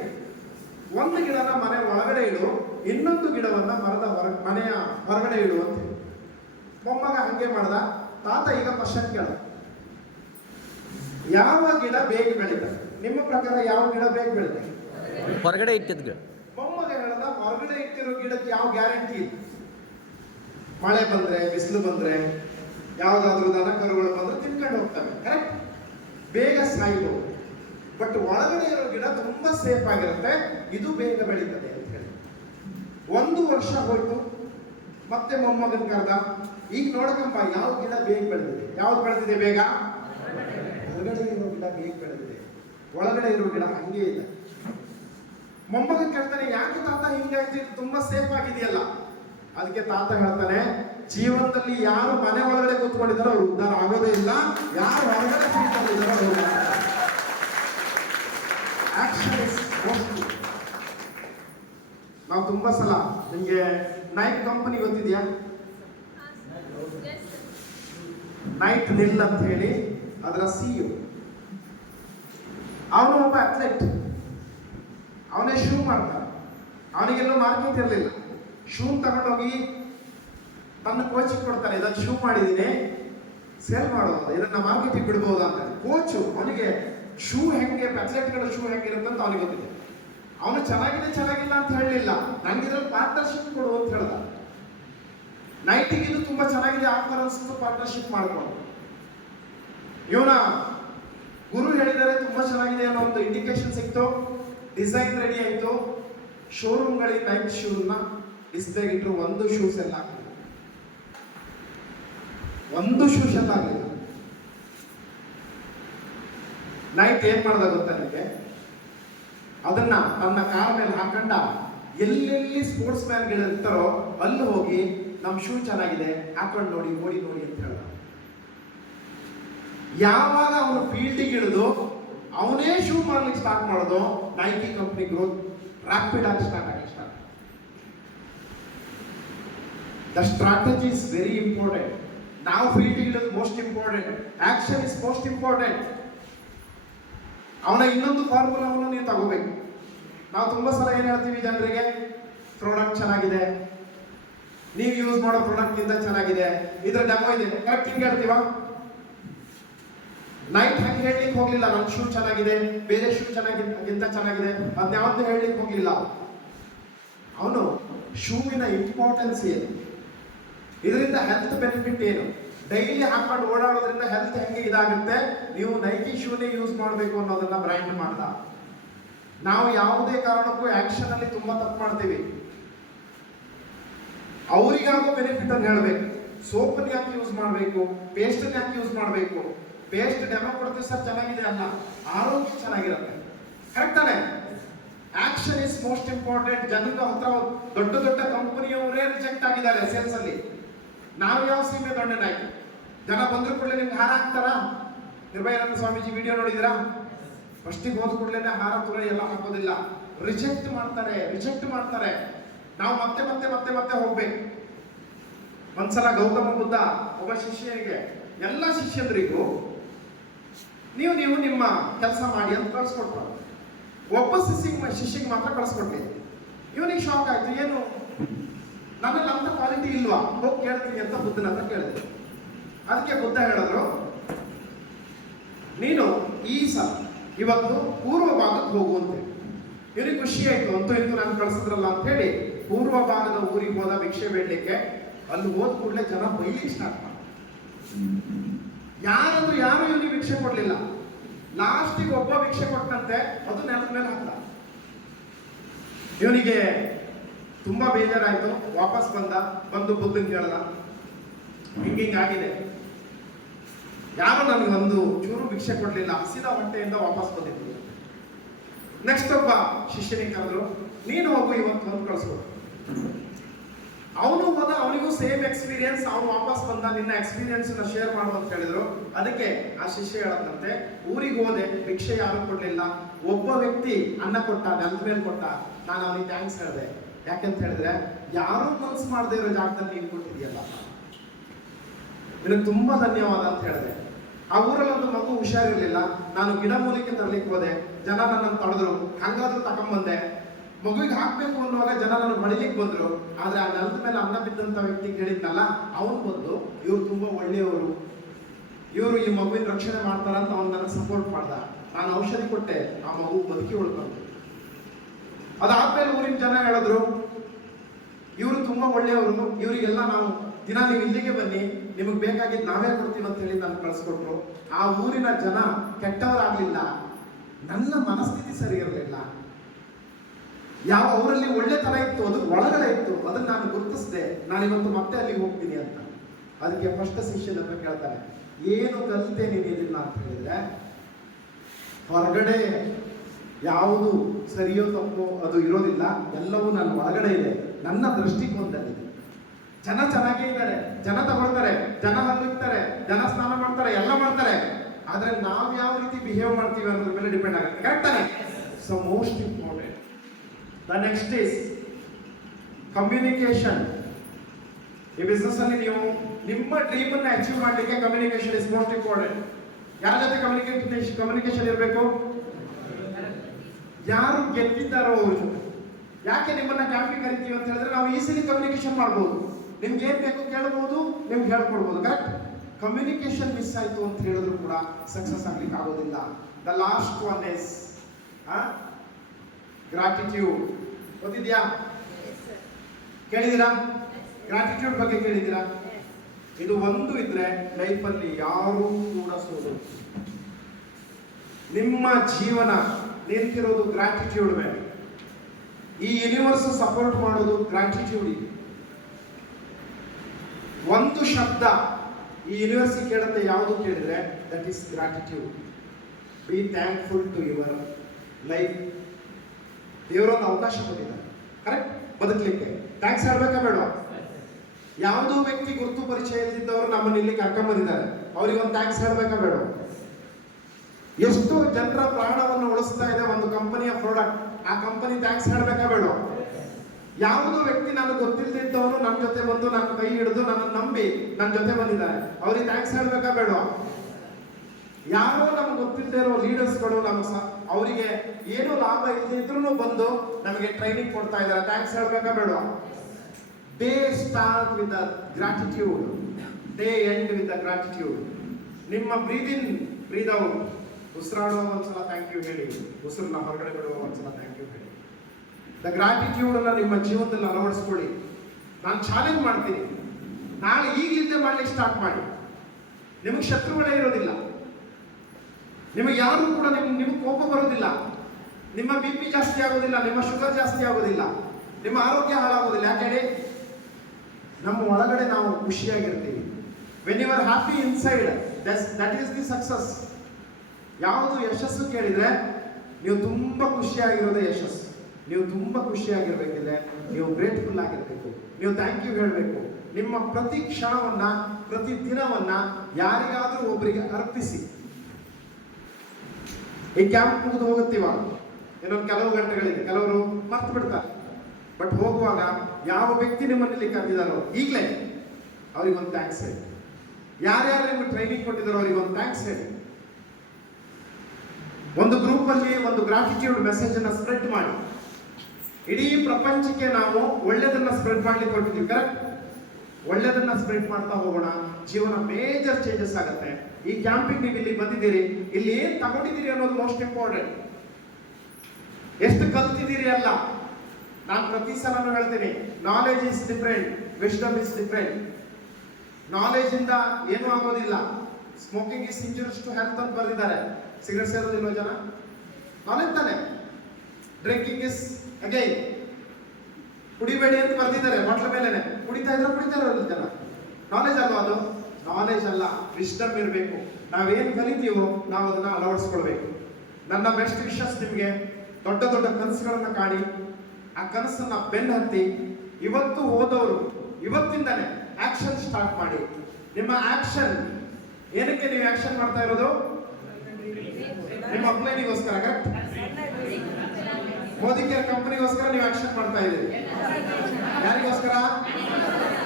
ಒಂದು ಗಿಡನ ಮನೆ ಒಳಗಡೆ ಇಡು, ಇನ್ನೊಂದು ಗಿಡವನ್ನ ಮನೆಯ ಹೊರಗಡೆ ಇಡು ಅಂತ ಹೇಳಿ. ಮೊಮ್ಮಗ ಹಂಗೆ ಮಾಡ್ದ. ತಾತ ಈಗ ಕ್ವಶನ್ ಕೇಳ್ದ, ಯಾವ ಗಿಡ ಬೇಗ ಬೆಳೀತದೆ? ನಿಮ್ಮ ಪ್ರಕಾರ ಯಾವ ಗಿಡ ಬೇಗ ಬೆಳೀತದೆ? ಹೊರಗಡೆ ಇಟ್ಟಿದ್ಗ. ಮೊಮ್ಮಗ ಹೇಳ್ದ, ಹೊರಗಡೆ ಇಟ್ಟಿರೋ ಗಿಡಕ್ಕೆ ಯಾವ ಗ್ಯಾರಂಟಿ ಇದೆ? ಮಳೆ ಬಂದ್ರೆ, ಬಿಸಿಲು ಬಂದ್ರೆ, ಯಾವ್ದಾದ್ರು ದನ ಕರುಗಳು ಬಂದ್ರೆ ತಿನ್ಕೊಂಡು ಹೋಗ್ತವೆ. ಕರೆಕ್ಟ್? ಬೇಗ ಸಾಯ್ಬೋದು. ಬಟ್ ಒಳಗಡೆ ಇರೋ ಗಿಡ ತುಂಬಾ ಸೇಫ್ ಆಗಿರುತ್ತೆ, ಇದು ಬೇಗ ಬೆಳೀತದೆ ಅಂತ ಹೇಳಿ. 1 ವರ್ಷ ಹೋಯ್ತು. ಮತ್ತೆ ಮೊಮ್ಮಗನ್ ಕರೆದ, ಈಗ ನೋಡಕಂಪ ಯಾವ ಗಿಡ ಬೇಗ ಬೆಳೆದಿದೆ? ಯಾವ್ದು ಬೆಳೆದಿದೆ ಬೇಗ? ಹೊರಗಡೆ ಇರೋ ಗಿಡ ಬೇಗ ಬೆಳೆದಿದೆ, ಒಳಗಡೆ ಇರೋ ಗಿಡ ಹಂಗೆ ಇದೆ. ಮೊಮ್ಮಗನ್ ಕೇಳ್ತಾನೆ, ಯಾಕೆ ತಾತ ಹಿಂಗಾಯ್ತು? ತುಂಬಾ ಸೇಫ್ ಆಗಿದೆಯಲ್ಲ. ಅದಕ್ಕೆ ತಾತ ಹೇಳ್ತಾನೆ, ಜೀವನದಲ್ಲಿ ಯಾರು ಮನೆ ಒಳಗಡೆ ಕೂತ್ಕೊಂಡಿದ್ದಾರೋ ಅವ್ರು ಉದ್ಧಾರ ಆಗೋದೇ ಇಲ್ಲ, ಯಾರು ಹೊರಗಡೆ ಕೂತ್ಕೊಂಡಿದ್ದಾರೋ ಅವರು. Action is most. ನಾವು ತುಂಬಾ ಸಲ, ನಿಮಗೆ ನೈಕ್ ಕಂಪನಿ ಗೊತ್ತಿದೆಯಾ? ನೈಟ್ ನಿಲ್ ಅಂತ ಹೇಳಿ ಅದರ CEO. ಅವನು ಒಬ್ಬ ಅಥ್ಲೆಟ್. ಅವನೇ ಶೂ ಮಾಡ್ತಾನೆ. ಅವನಿಗೆಲ್ಲೂ ಮಾರ್ಕೆಟ್ ಇರಲಿಲ್ಲ. ಶೂ ತಗೊಂಡೋಗಿ ತನ್ನ ಕೋಚಿಗೆ ಕೊಡ್ತಾನೆ, ಇದನ್ನು ಶೂ ಮಾಡಿದ್ದೀನಿ, ಸೇಲ್ ಮಾಡೋದು, ಇದನ್ನ ಮಾರ್ಕೆಟಿಗೆ ಬಿಡ್ಬೋದಾ ಅಂತ. ಕೋಚು ಅವನಿಗೆ ಶೂ ಹೆಂಗೆ, ಅಥ್ಲೆಟ್ಗಳ ಶೂ ಹೆಂಗಿರುತ್ತೆ ಅಂತ ಅವನಿಗೆ ಗೊತ್ತಿದೆ. ಅವನು ಚೆನ್ನಾಗಿಲ್ಲ ಅಂತ ಹೇಳಲಿಲ್ಲ, ನನಗೆ ಇದ್ರಲ್ಲಿ ಪಾರ್ಟ್ನರ್ಶಿಪ್ ಕೊಡು ಅಂತ ಹೇಳ್ದ. ನೈಟಿಗೆ ಇದು ತುಂಬಾ ಚೆನ್ನಾಗಿದೆ ಆಫರ್ ಅನ್ಸುತ್ತೆ, ಪಾರ್ಟ್ನರ್ಶಿಪ್ ಮಾಡ್ಕೊಂಡು. ಇವನ ಗುರು ಹೇಳಿದರೆ ತುಂಬಾ ಚೆನ್ನಾಗಿದೆ ಅನ್ನೋ ಒಂದು ಇಂಡಿಕೇಶನ್ ಸಿಕ್ತು. ಡಿಸೈನ್ ರೆಡಿ ಆಯ್ತು. ಶೋರೂಮ್ಗಳಿಗೆ ನೈಟ್ ಶೂನ ಡಿಸ್ಪ್ಲೇಗೆ ಇಟ್ಟರು. 1 ಶೂ ಸೆಲ್ ಆಗಲಿಲ್ಲ. 1 ಶೂ ಸೆಲ್ ಆಗಲಿಲ್ಲ. ನೈಟ್ ಏನ್ ಮಾಡ್ದ ಗೊತ್ತಾ ನಿಮಗೆ? ಅದನ್ನ ತನ್ನ ಕಾರ್ ಮೇಲೆ ಹಾಕೊಂಡ, ಎಲ್ಲೆಲ್ಲಿ ಸ್ಪೋರ್ಟ್ಸ್ ಮ್ಯಾನ್ಗಳು ಇರ್ತಾರೋ ಅಲ್ಲಿ ಹೋಗಿ ನಮ್ಮ ಶೂ ಚೆನ್ನಾಗಿದೆ, ಹಾಕೊಂಡು ನೋಡಿ, ಓಡಿ ನೋಡಿ ಅಂತ ಹೇಳ್ದ. ಯಾವಾಗ ಅವನು ಫೀಲ್ಡಿಗೆ ಇಳಿದು ಅವನೇ ಶೂ ಮಾಡ್ಲಿಕ್ಕೆ ಸ್ಟಾರ್ಟ್ ಮಾಡೋದು, ನೈಕಿ ಕಂಪ್ನಿ ಗ್ರೋತ್ ರ್ಯಾಪಿಡ್ ಆಗಿ ಸ್ಟಾರ್ಟ್ ಆಗಿ start. The strategy is very important. ನಾವು ಫೀಲ್ಡಿಗೆ ಇಳಿದು most important. Action is most important. ಅವನ ಇನ್ನೊಂದು ಫಾರ್ಮುಲಾವನ್ನು ನೀವು ತಗೋಬೇಕು. ನಾವು ತುಂಬಾ ಸಲ ಏನ್ ಹೇಳ್ತೀವಿ ಜನರಿಗೆ, ಪ್ರಾಡಕ್ಟ್ ಚೆನ್ನಾಗಿದೆ, ನೀವು ಯೂಸ್ ಮಾಡೋ ಪ್ರಾಡಕ್ಟ್ ಇಂದ ಚೆನ್ನಾಗಿದೆ, ಇದ್ರ ಡೆಮೋ ಇದೆ, ಕರೆಕ್ಟ್ ಹಿಂಗೆ ಹೇಳ್ತೀವ? ನೈಟ್ ಹಂಗೆ ಹೇಳಲಿಕ್ಕೆ ಹೋಗ್ಲಿಲ್ಲ, ನನ್ನ ಶೂ ಚೆನ್ನಾಗಿದೆ, ಬೇರೆ ಶೂ ಚೆನ್ನಾಗಿಂತ ಚೆನ್ನಾಗಿದೆ, ಅದ್ಯಾವ್ದು ಹೇಳಲಿಕ್ಕೆ ಹೋಗ್ಲಿಲ್ಲ. ಅವನು ಶೂವಿನ ಇಂಪಾರ್ಟೆನ್ಸ್ ಏನು, ಇದರಿಂದ ಹೆಲ್ತ್ ಬೆನಿಫಿಟ್ ಏನು, ಡೈಲಿ ಹಾಕೊಂಡು ಓಡಾಡೋದ್ರಿಂದ ಹೆಲ್ತ್ ಹೆಂಗೆ ಇದಾಗುತ್ತೆ, ನೀವು ನೈಕಿ ಶೂನೇ ಯೂಸ್ ಮಾಡಬೇಕು ಅನ್ನೋದನ್ನ ಬ್ರ್ಯಾಂಡ್ ಮಾಡ್ದ. ನಾವು ಯಾವುದೇ ಕಾರಣಕ್ಕೂ ಆಕ್ಷನ್ ಅಲ್ಲಿ ತುಂಬಾ ತಪ್ಪು ಮಾಡ್ತೀವಿ. ಅವರಿಗಾಗೋ ಬೆನಿಫಿಟ್ ಅಂತ ಹೇಳ್ಬೇಕು. ಸೋಪನ್ ಯಾಕೆ ಯೂಸ್ ಮಾಡಬೇಕು, ಪೇಸ್ಟ್ ಯಾಕೆ ಯೂಸ್ ಮಾಡಬೇಕು? ಪೇಸ್ಟ್ ಡೆಮೋ ಕೊಡ್ತೀವಿ ಸರ್, ಚೆನ್ನಾಗಿದೆ ಅಲ್ಲ, ಆರೋಗ್ಯ ಚೆನ್ನಾಗಿರುತ್ತೆ. ಕರೆಕ್ಟ್ ತಾನೆ? Action is most important. ಜನರ ಹತ್ರ ದೊಡ್ಡ ದೊಡ್ಡ ಕಂಪನಿಯವರೇ ರಿಜೆಕ್ಟ್ ಆಗಿದ್ದಾರೆ ಸೇಲ್ಸ್ ಅಲ್ಲಿ. ನಾವು ಯಾವ ಸೀಮೆ ದೊಡ್ಡನಾಯ್ತು? ಜನ ಬಂದ್ರು ಕೂಡಲೇ ನಿಮ್ಗೆ ಹಾರ ಹಾಕ್ತಾರ? ನಿರ್ಭಯಾನಂದ ಸ್ವಾಮೀಜಿ ವಿಡಿಯೋ ನೋಡಿದಿರಾ? ಫಸ್ಟಿಗೆ ಹೋದ ಕೂಡಲೇ ಹಾರ ತುರ ಎಲ್ಲ ಹಾಕೋದಿಲ್ಲ, ರಿಜೆಕ್ಟ್ ಮಾಡ್ತಾರೆ. ನಾವು ಮತ್ತೆ ಮತ್ತೆ ಮತ್ತೆ ಮತ್ತೆ ಹೋಗ್ಬೇಕು. ಒಂದ್ಸಲ ಗೌತಮ ಬುದ್ಧ ಒಬ್ಬ ಶಿಷ್ಯನಿಗೆ, ಎಲ್ಲ ಶಿಷ್ಯಂದ್ರಿಗೂ ನೀವು ನಿಮ್ಮ ಕೆಲಸ ಮಾಡಿ ಅಂತ ಕಳ್ಸಿಕೊಟ್ರು. ಒಬ್ಬ ಶಿಷ್ಯಗೆ ಮಾತ್ರ ಕಳ್ಸಿಕೊಟ್ರಿ. ಇವನಿಗೆ ಶಾಕ್ ಆಯ್ತು, ಏನು ನನ್ನಲ್ಲಿ ಅಂತ ಕ್ವಾಲಿಟಿ ಇಲ್ವಾ, ಹೋಗಿ ಕೇಳ್ತೀನಿ ಅಂತ ಬುದ್ಧನ ಹತ್ರ ಕೇಳಿದೆ. ಅದಕ್ಕೆ ಬುದ್ಧ ಹೇಳಿದ್ರು, ನೀನು ಇವತ್ತು ಪೂರ್ವ ಭಾಗಕ್ಕೆ ಹೋಗುವಂತೆ. ಇವನಿಗೆ ಖುಷಿ ಆಯ್ತು, ಅಂತೂ ಇಂತೂ ನಾನು ಕಳ್ಸಿದ್ರಲ್ಲ ಅಂತ ಹೇಳಿ ಪೂರ್ವ ಭಾಗದ ಊರಿಗೆ ಹೋದ ಭಿಕ್ಷೆ ಬೇಡ್ಲಿಕ್ಕೆ. ಅಲ್ಲಿ ಹೋದ ಕೂಡಲೇ ಜನ ಬೈಲಿಕ್ಕೆ ಸ್ಟಾರ್ಟ್ ಮಾಡ. ಯಾರು ಇವನಿಗೆ ಭಿಕ್ಷೆ ಕೊಡ್ಲಿಲ್ಲ. ಲಾಸ್ಟಿಗೆ ಒಬ್ಬ ಭಿಕ್ಷೆ ಕೊಟ್ಟಂತೆ, ಅದು ನೆಲದ ಮೇಲೆ ಹಾಕ್ದ. ಇವನಿಗೆ ತುಂಬಾ ಬೇಜಾರಾಯ್ತು, ವಾಪಸ್ ಬಂದು ಬುದ್ಧನ್ ಕೇಳ್ದ, ಹಿಂಗಾಗಿದೆ, ಯಾರು ನನಗೆ ಒಂದು ಚೂರು ಭಿಕ್ಷೆ ಕೊಡ್ಲಿಲ್ಲ, ಹಸಿದ ಹೊಟ್ಟೆಯಿಂದ ವಾಪಸ್ ಬಂದಿದ್ದು. ನೆಕ್ಸ್ಟ್ ಒಬ್ಬ ಶಿಷ್ಯನಿಗೆ ಕರೆದ್ರು, ನೀನು ಹೋಗು ಇವತ್ತು ಒಂದು ಕಳಿಸ್ಬೋದು. ಅವನು ಹೋದ, ಅವನಿಗೂ ಸೇಮ್ ಎಕ್ಸ್ಪೀರಿಯನ್ಸ್. ಅವನು ವಾಪಸ್ ಬಂದ, ನಿನ್ನ ಎಕ್ಸ್ಪೀರಿಯನ್ಸ್ ಶೇರ್ ಮಾಡು ಅಂತ ಹೇಳಿದ್ರು. ಅದಕ್ಕೆ ಆ ಶಿಷ್ಯ ಹೇಳದಂತೆ, ಊರಿಗೆ ಹೋದೆ, ಭಿಕ್ಷೆ ಯಾರು ಕೊಡ್ಲಿಲ್ಲ, ಒಬ್ಬ ವ್ಯಕ್ತಿ ಅನ್ನ ಕೊಟ್ಟ, ನೆಲದ ಮೇಲೆ ಕೊಟ್ಟ, ನಾನು ಅವನಿಗೆ ಥ್ಯಾಂಕ್ಸ್ ಹೇಳಿದೆ. ಯಾಕಂತ ಹೇಳಿದ್ರೆ, ಯಾರು ಮನ್ಸು ಮಾಡದೇ ಇರೋ ಜಾಗದಲ್ಲಿ ನೀನು ಕೊಟ್ಟಿದ್ಯಲ್ಲ, ನಿನಗೆ ತುಂಬಾ ಧನ್ಯವಾದ ಅಂತ ಹೇಳಿದೆ. ಆ ಊರಲ್ಲಿ ಒಂದು ಮಗು ಹುಷಾರಿರ್ಲಿಲ್ಲ, ನಾನು ಗಿಡಮೂಲಿಕೆ ತರಲಿಕ್ಕೆ ಹೋದೆ, ಜನ ನನ್ನನ್ನು ತಡೆದ್ರು, ಹಂಗಾದ್ರೂ ತಗೊಂಡ್ಬಂದೆ. ಮಗುವಿಗೆ ಹಾಕ್ಬೇಕು ಅನ್ನುವಾಗ ಜನ ನನ್ನ ಬಳಿಲಿಕ್ಕೆ ಬಂದ್ರು. ಆದ್ರೆ ಆ ನೆಲದ ಮೇಲೆ ಅನ್ನ ಬಿದ್ದಂತ ವ್ಯಕ್ತಿ ಹೇಳಿದ್ನಲ್ಲ, ಅವನು ಬಂದು ಇವ್ರು ತುಂಬಾ ಒಳ್ಳೆಯವರು, ಇವರು ಈ ಮಗುವಿನ ರಕ್ಷಣೆ ಮಾಡ್ತಾರಂತ ಅವ್ನು ನನಗೆ ಸಪೋರ್ಟ್ ಮಾಡ್ದ. ನಾನು ಔಷಧಿ ಕೊಟ್ಟೆ, ಆ ಮಗು ಬದುಕಿ ಉಳ್ಕೊಂಡು. ಅದಾದ್ಮೇಲೆ ಊರಿನ ಜನ ಹೇಳಿದ್ರು, ಇವರು ತುಂಬಾ ಒಳ್ಳೆಯವರು, ಇವರಿಗೆಲ್ಲ ನಾವು ದಿನ ನೀವು ಇಲ್ಲಿಗೆ ಬನ್ನಿ, ನಿಮಗೆ ಬೇಕಾಗಿದ್ದು ನಾವೇ ಕೊಡ್ತೀವಿ ಅಂತ ಹೇಳಿ ನಾನು ಕಳಿಸ್ಕೊಟ್ರು. ಆ ಊರಿನ ಜನ ಕೆಟ್ಟವರಾಗ್ಲಿಲ್ಲ, ನನ್ನ ಮನಸ್ಥಿತಿ ಸರಿ ಇರಲಿಲ್ಲ. ಯಾವ ಅವರಲ್ಲಿ ಒಳ್ಳೆತನ ಇತ್ತು, ಅದು ಒಳಗಡೆ ಇತ್ತು, ಅದನ್ನ ನಾನು ಗುರುತಿಸಿದೆ. ನಾನಿವತ್ತು ಮತ್ತೆ ಅಲ್ಲಿಗೆ ಹೋಗ್ತೀನಿ ಅಂತ. ಅದಕ್ಕೆ ಫಸ್ಟ್ ಶಿಷ್ಯನ ಹತ್ರ ಕೇಳ್ತಾನೆ, ಏನು ಕಲಿತೆ ನೀನು ಇದನ್ನ ಅಂತ ಹೇಳಿದ್ರೆ, ಹೊರಗಡೆ ಯಾವುದು ಸರಿಯೋ ತಪ್ಪೋ ಅದು ಇರೋದಿಲ್ಲ, ಎಲ್ಲವೂ ನನ್ನ ಒಳಗಡೆ ಇದೆ, ನನ್ನ ದೃಷ್ಟಿಕೋನದಲ್ಲಿ. ಜನ ಚೆನ್ನಾಗೇ ಇದ್ದಾರೆ, ಜನ ತಗೊಳ್ತಾರೆ, ಜನ ಹಲ್ಲಿಕ್ತಾರೆ, ಜನ ಸ್ನಾನ ಮಾಡ್ತಾರೆ, ಎಲ್ಲ ಮಾಡ್ತಾರೆ. ಆದ್ರೆ ನಾವು ಯಾವ ರೀತಿ ಬಿಹೇವ್ ಮಾಡ್ತೀವಿ ಅನ್ನೋದ್ರ ಮೇಲೆ ಡಿಪೆಂಡ್ ಆಗುತ್ತೆ. ಕರೆಕ್ಟ್ ತಾನೆ? So most important. The next is communication. ಈ ಬಿಸ್ನೆಸ್ ಅಲ್ಲಿ ನೀವು ನಿಮ್ಮ ಡ್ರೀಮ್ ಅನ್ನ ಅಚೀವ್ ಮಾಡಲಿಕ್ಕೆ ಕಮ್ಯುನಿಕೇಶನ್ ಇಸ್ ಮೋಸ್ಟ್ ಇಂಪಾರ್ಟೆಂಟ್. ಯಾರ ಜೊತೆ ಕಮ್ಯುನಿಕೇಶನ್ ಇರಬೇಕು? ಯಾರು ಗೆದ್ದಿದ್ದಾರೋ ಅವ್ರ ಜೊತೆ. ಯಾಕೆ ನಿಮ್ಮನ್ನ ಕ್ಯಾಂಪಿಗೆ ಕರಿತೀವಿ ಅಂತ ಹೇಳಿದ್ರೆ, ನಾವು ಈಸಿಲಿ ಕಮ್ಯುನಿಕೇಶನ್ ಮಾಡ್ಬೋದು, ನಿಮ್ಗೆ ಏನ್ ಬೇಕು ಕೇಳಬಹುದು, ನಿಮ್ಗೆ ಹೇಳ್ಕೊಡ್ಬೋದು. ಕರೆಕ್ಟ್? ಕಮ್ಯುನಿಕೇಶನ್ ಮಿಸ್ ಆಯ್ತು ಅಂತ ಹೇಳಿದ್ರು ಕೂಡ ಸಕ್ಸಸ್ ಆಗ್ಲಿಕ್ಕೆ ಆಗೋದಿಲ್ಲ. The last one is gratitude. ಗೊತ್ತಿದ್ಯಾ? ಕೇಳಿದ್ದೀರಾ? ಗ್ರಾಟಿಟ್ಯೂಡ್ ಬಗ್ಗೆ ಕೇಳಿದ್ದೀರಾ? ಇದು ಒಂದು ಇದ್ರೆ ಲೈಫಲ್ಲಿ ಯಾರೂ ಕೂಡ ಸೋಲು. ನಿಮ್ಮ ಜೀವನ ನಿಂತಿರೋದು ಗ್ರಾಟಿಟ್ಯೂಡ್ ಮೇಲೆ. ಈ ಯೂನಿವರ್ಸ್ ಸಪೋರ್ಟ್ ಮಾಡೋದು ಗ್ರಾಟಿಟ್ಯೂಡ್ ಇದೆ. ಒಂದು ಶಬ್ದ ಈ ಯೂನಿವರ್ಸ್ ಕೇಳುತ್ತೆ, ಯಾವುದು ಕೇಳಿದ್ರೆ that is gratitude. Be thankful to your life. ದೇವರೊಂದು ಅವಕಾಶ ಕೊಟ್ಟಿದ್ದಾರೆ, ಕರೆಕ್ಟ್, ಬದುಕಲಿಕ್ಕೆ. ಥ್ಯಾಂಕ್ಸ್ ಹೇಳ್ಬೇಕಾ ಬೇಡ? ಯಾವುದೋ ವ್ಯಕ್ತಿ ಗುರುತು ಪರಿಚಯ ಇಲ್ಲದಿದ್ದವರು ನಮ್ಮನ್ನು ಇಲ್ಲಿ ಕರ್ಕೊಂಡ್ಬಂದಿದ್ದಾರೆ, ಅವ್ರಿಗೆ ಒಂದು ಥ್ಯಾಂಕ್ಸ್ ಹೇಳ್ಬೇಕಾ ಬೇಡ? ಎಷ್ಟೋ ಜನರ ಪ್ರಾಣವನ್ನು ಉಳಿಸ್ತಾ ಇದೆ ಒಂದು ಕಂಪನಿಯ ಪ್ರಾಡಕ್ಟ್, ಆ ಕಂಪನಿ ಥ್ಯಾಂಕ್ಸ್ ಹೇಳ್ಬೇಕಾ ಬೇಡ? ಯಾವುದೋ ವ್ಯಕ್ತಿ ನನಗೆ ಗೊತ್ತಿಲ್ಲದಿದ್ದವನು ನನ್ನ ಜೊತೆ ಬಂದು ನನ್ನ ಕೈ ಹಿಡಿದು ನನ್ನ ನಂಬಿ ನನ್ನ ಜೊತೆ ಬಂದಿದ್ದಾರೆ, ಅವ್ರಿಗೆ ಥ್ಯಾಂಕ್ಸ್ ಹೇಳ್ಬೇಕಾ ಬೇಡ? ಯಾರೋ ನಮ್ಗೆ ಗೊತ್ತಿಲ್ಲದೆ ಇರೋ ಲೀಡರ್ಸ್ಗಳು ಅವರಿಗೆ ಏನೋ ಲಾಭ ಇಲ್ಲದಿದ್ರು ಬಂದು ನಮಗೆ ಟ್ರೈನಿಂಗ್ ಕೊಡ್ತಾ ಇದ್ದಾರೆ, ಥ್ಯಾಂಕ್ಸ್ ಹೇಳ್ಬೇಕಾ ಬೇಡ? Day start with the gratitude, day end with the gratitude. ನಿಮ್ಮ ಬ್ರೀದ್ ಇನ್ ಬ್ರೀದ್ ಔಟ್, ಉಸಿರಾಡುವ ಒಂದ್ಸಲ ಥ್ಯಾಂಕ್ ಯು ಹೇಳಿ, ಉಸಿರನ್ನ ಹೊರಗಡೆ ಬಿಡುವ ಒಂದ್ಸಲ ಥ್ಯಾಂಕ್ ಯು ಹೇಳಿ. ದ ಗ್ರಾಟಿಟ್ಯೂಡ್ ಅನ್ನ ನಿಮ್ಮ ಜೀವನದಲ್ಲಿ ಅಳವಡಿಸ್ಕೊಳ್ಳಿ. ನಾನು ಚಾಲೆಂಜ್ ಮಾಡ್ತೀನಿ, ನಾಳೆ ಈಗಲಿಂದ ಮಾಡ್ಲಿಕ್ಕೆ ಸ್ಟಾರ್ಟ್ ಮಾಡಿ. ನಿಮಗೆ ಶತ್ರುಗಳೇ ಇರೋದಿಲ್ಲ, ನಿಮಗೆ ಯಾರು ಕೂಡ ನಿಮಗೆ ಕೋಪ ಬರೋದಿಲ್ಲ, ನಿಮ್ಮ BP ಜಾಸ್ತಿ ಆಗೋದಿಲ್ಲ, ನಿಮ್ಮ ಶುಗರ್ ಜಾಸ್ತಿ ಆಗೋದಿಲ್ಲ, ನಿಮ್ಮ ಆರೋಗ್ಯ ಹಾಳಾಗೋದಿಲ್ಲ. ಯಾಕೆ ಹೇಳಿ? ನಮ್ಮ ಒಳಗಡೆ ನಾವು ಖುಷಿಯಾಗಿರ್ತೀವಿ. When you are happy inside, that is the success. ಯಾವುದು ಯಶಸ್ಸು ಕೇಳಿದ್ರೆ, ನೀವು ತುಂಬಾ ಖುಷಿಯಾಗಿರೋದೇ ಯಶಸ್ಸು. ನೀವು ತುಂಬಾ ಖುಷಿಯಾಗಿರ್ಬೇಕಿದ್ರೆ ನೀವು ಗ್ರೇಟ್ಫುಲ್ ಆಗಿರ್ಬೇಕು, ನೀವು ಥ್ಯಾಂಕ್ ಯು ಹೇಳಬೇಕು. ನಿಮ್ಮ ಪ್ರತಿ ಕ್ಷಣವನ್ನ, ಪ್ರತಿ ದಿನವನ್ನ ಯಾರಿಗಾದ್ರೂ ಒಬ್ಬರಿಗೆ ಅರ್ಪಿಸಿ. ಈ ಕ್ಯಾಂಪ್ ಮುಗಿದು ಹೋಗುತ್ತೀವ, ಇನ್ನೊಂದು ಕೆಲವು ಗಂಟೆಗಳಿದೆ, ಕೆಲವರು ಮರ್ತು ಬಿಡ್ತಾರೆ. ಬಟ್ ಹೋಗುವಾಗ ಯಾವ ವ್ಯಕ್ತಿ ನಿಮ್ಮಲ್ಲಿ ಕರೆದಿದ್ದಾರೋ ಈಗಲೇ ಅವ್ರಿಗೊಂದು ಥ್ಯಾಂಕ್ಸ್ ಹೇಳಿ. ಯಾರ್ಯಾರು ನಿಮ್ಗೆ ಟ್ರೈನಿಂಗ್ ಕೊಟ್ಟಿದ್ದಾರೋ ಅವ್ರಿಗೊಂದು ಥ್ಯಾಂಕ್ಸ್ ಹೇಳಿ. ಒಂದು ಗ್ರೂಪ್ ಅಲ್ಲಿ ಒಂದು ಗ್ರಾಟಿಟ್ಯೂಡ್ ಮೆಸೇಜ್ ಅನ್ನ ಸ್ಪ್ರೆಡ್ ಮಾಡಿ. ಇಡೀ ಪ್ರಪಂಚಕ್ಕೆ ನಾವು ಒಳ್ಳೆದನ್ನ ಸ್ಪ್ರೆಡ್ ಮಾಡ್ಲಿಕ್ಕೆ ಹೊರಟಿದ್ದೀವಿ, ಕರೆಕ್ಟ್? ಒಳ್ಳೆದನ್ನ ಸ್ಪ್ರೆಡ್ ಮಾಡ್ತಾ ಹೋಗೋಣ, ಜೀವನ ಮೇಜರ್ ಚೇಂಜಸ್ ಆಗುತ್ತೆ. ಈ ಕ್ಯಾಂಪಿಂಗ್ ನೀವು ಇಲ್ಲಿ ಬಂದಿದ್ದೀರಿ, ಇಲ್ಲಿ ಏನ್ ತಗೊಂಡಿದ್ದೀರಿ ಅನ್ನೋದು ಮೋಸ್ಟ್ ಇಂಪಾರ್ಟೆಂಟ್. ಎಷ್ಟು ಕಲ್ತಿದ್ದೀರಿ ಅಲ್ಲ. ನಾನು ಪ್ರತಿ ಸಲನೂ ಹೇಳ್ತೀನಿ, knowledge is different, wisdom is different. Knowledge ಇಂದ ಏನೂ ಆಗೋದಿಲ್ಲ. Smoking is injurious to health ಅಂತ ಬರೆದಿದ್ದಾರೆ. ಸಿಗರೆಟ್ ಸೇರೋದಿಲ್ವ ಜನ? ನಾಲೆಜ್ ತಾನೆ. ಡ್ರಿಂಕಿಂಗ್ ಇಸ್ ಅಗೈನ್, ಕುಡಿಬೇಡಿ ಅಂತ ಬರೆದಿದ್ದಾರೆ ಬಾಟ್ಲ ಮೇಲೆನೆ. ಕುಡಿತಾ ಇರೋ ಜನ. ನಾಲೆಜ್ ಅಲ್ವಾ ಅದು? ನಾಲೆಜ್ ಅಲ್ಲ, ವಿಸ್ಡಮ್ ಇರಬೇಕು. ನಾವೇನು ಕಲಿತೀವೋ ನಾವು ಅದನ್ನ ಅಳವಡಿಸ್ಕೊಳ್ಬೇಕು. ನನ್ನ ಬೆಸ್ಟ್ ವಿಶಸ್ ನಿಮಗೆ, ದೊಡ್ಡ ದೊಡ್ಡ ಕನಸುಗಳನ್ನ ಕಾಣಿ, ಆ ಕನಸನ್ನ ಬೆನ್ನು ಹತ್ತಿ, ಇವತ್ತು ಹೋದವರು ಇವತ್ತಿಂದಾನೆ ಆಕ್ಷನ್ ಸ್ಟಾರ್ಟ್ ಮಾಡಿ. ನಿಮ್ಮ ಆಕ್ಷನ್ ಏನಕ್ಕೆ ನೀವು ಆಕ್ಷನ್ ಮಾಡ್ತಾ ಇರೋದು? ನಿಮ್ಮ ಅಪ್ಲೈನಿಗೋಸ್ಕರ, ಕರೆಕ್ಟ್? ಮೋದಿ ಕೇರ್ ಕಂಪನಿಗೋಸ್ಕರ ನೀವು ಆಕ್ಷನ್ ಮಾಡ್ತಾ ಇದ್ದೀರಿ. ಯಾರಿಗೋಸ್ಕರ?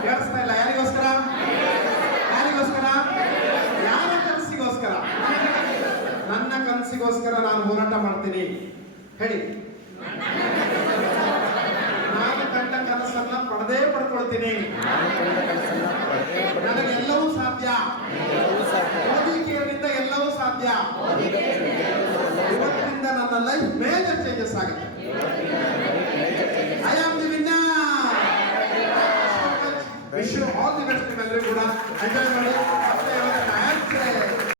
ಕೇಳಿಸ್ತಾ ಇಲ್ಲ. ಯಾರಿಗೋಸ್ಕರ? ಯಾರಿಗೋಸ್ಕರ? ಯಾರ ಕನಸಿಗೋಸ್ಕರ? ನನ್ನ ಕನಸಿಗೋಸ್ಕರ ನಾನು ಹೋರಾಟ ಮಾಡ್ತೀನಿ. ಹೇಳಿ. ನಾನು ಕಂಡ ಕನಸನ್ನ ಪಡ್ಕೊಳ್ತೀನಿ. ನನಗೆಲ್ಲವೂ ಸಾಧ್ಯ. ಮೋದಿ ಕೇರ್ನಿಂದ ಎಲ್ಲವೂ ಸಾಧ್ಯ. ಇವತ್ತಿನಿಂದ ನನ್ನ ಲೈಫ್ ಮೇಜರ್ ಚೇಂಜಸ್ ಆಗುತ್ತೆ. I am the winner. Wish you all the best. ನಿಮ್ಮೆಲ್ಲರೂ ಕೂಡ ಎಂಜಾಯ್ ಮಾಡಿ.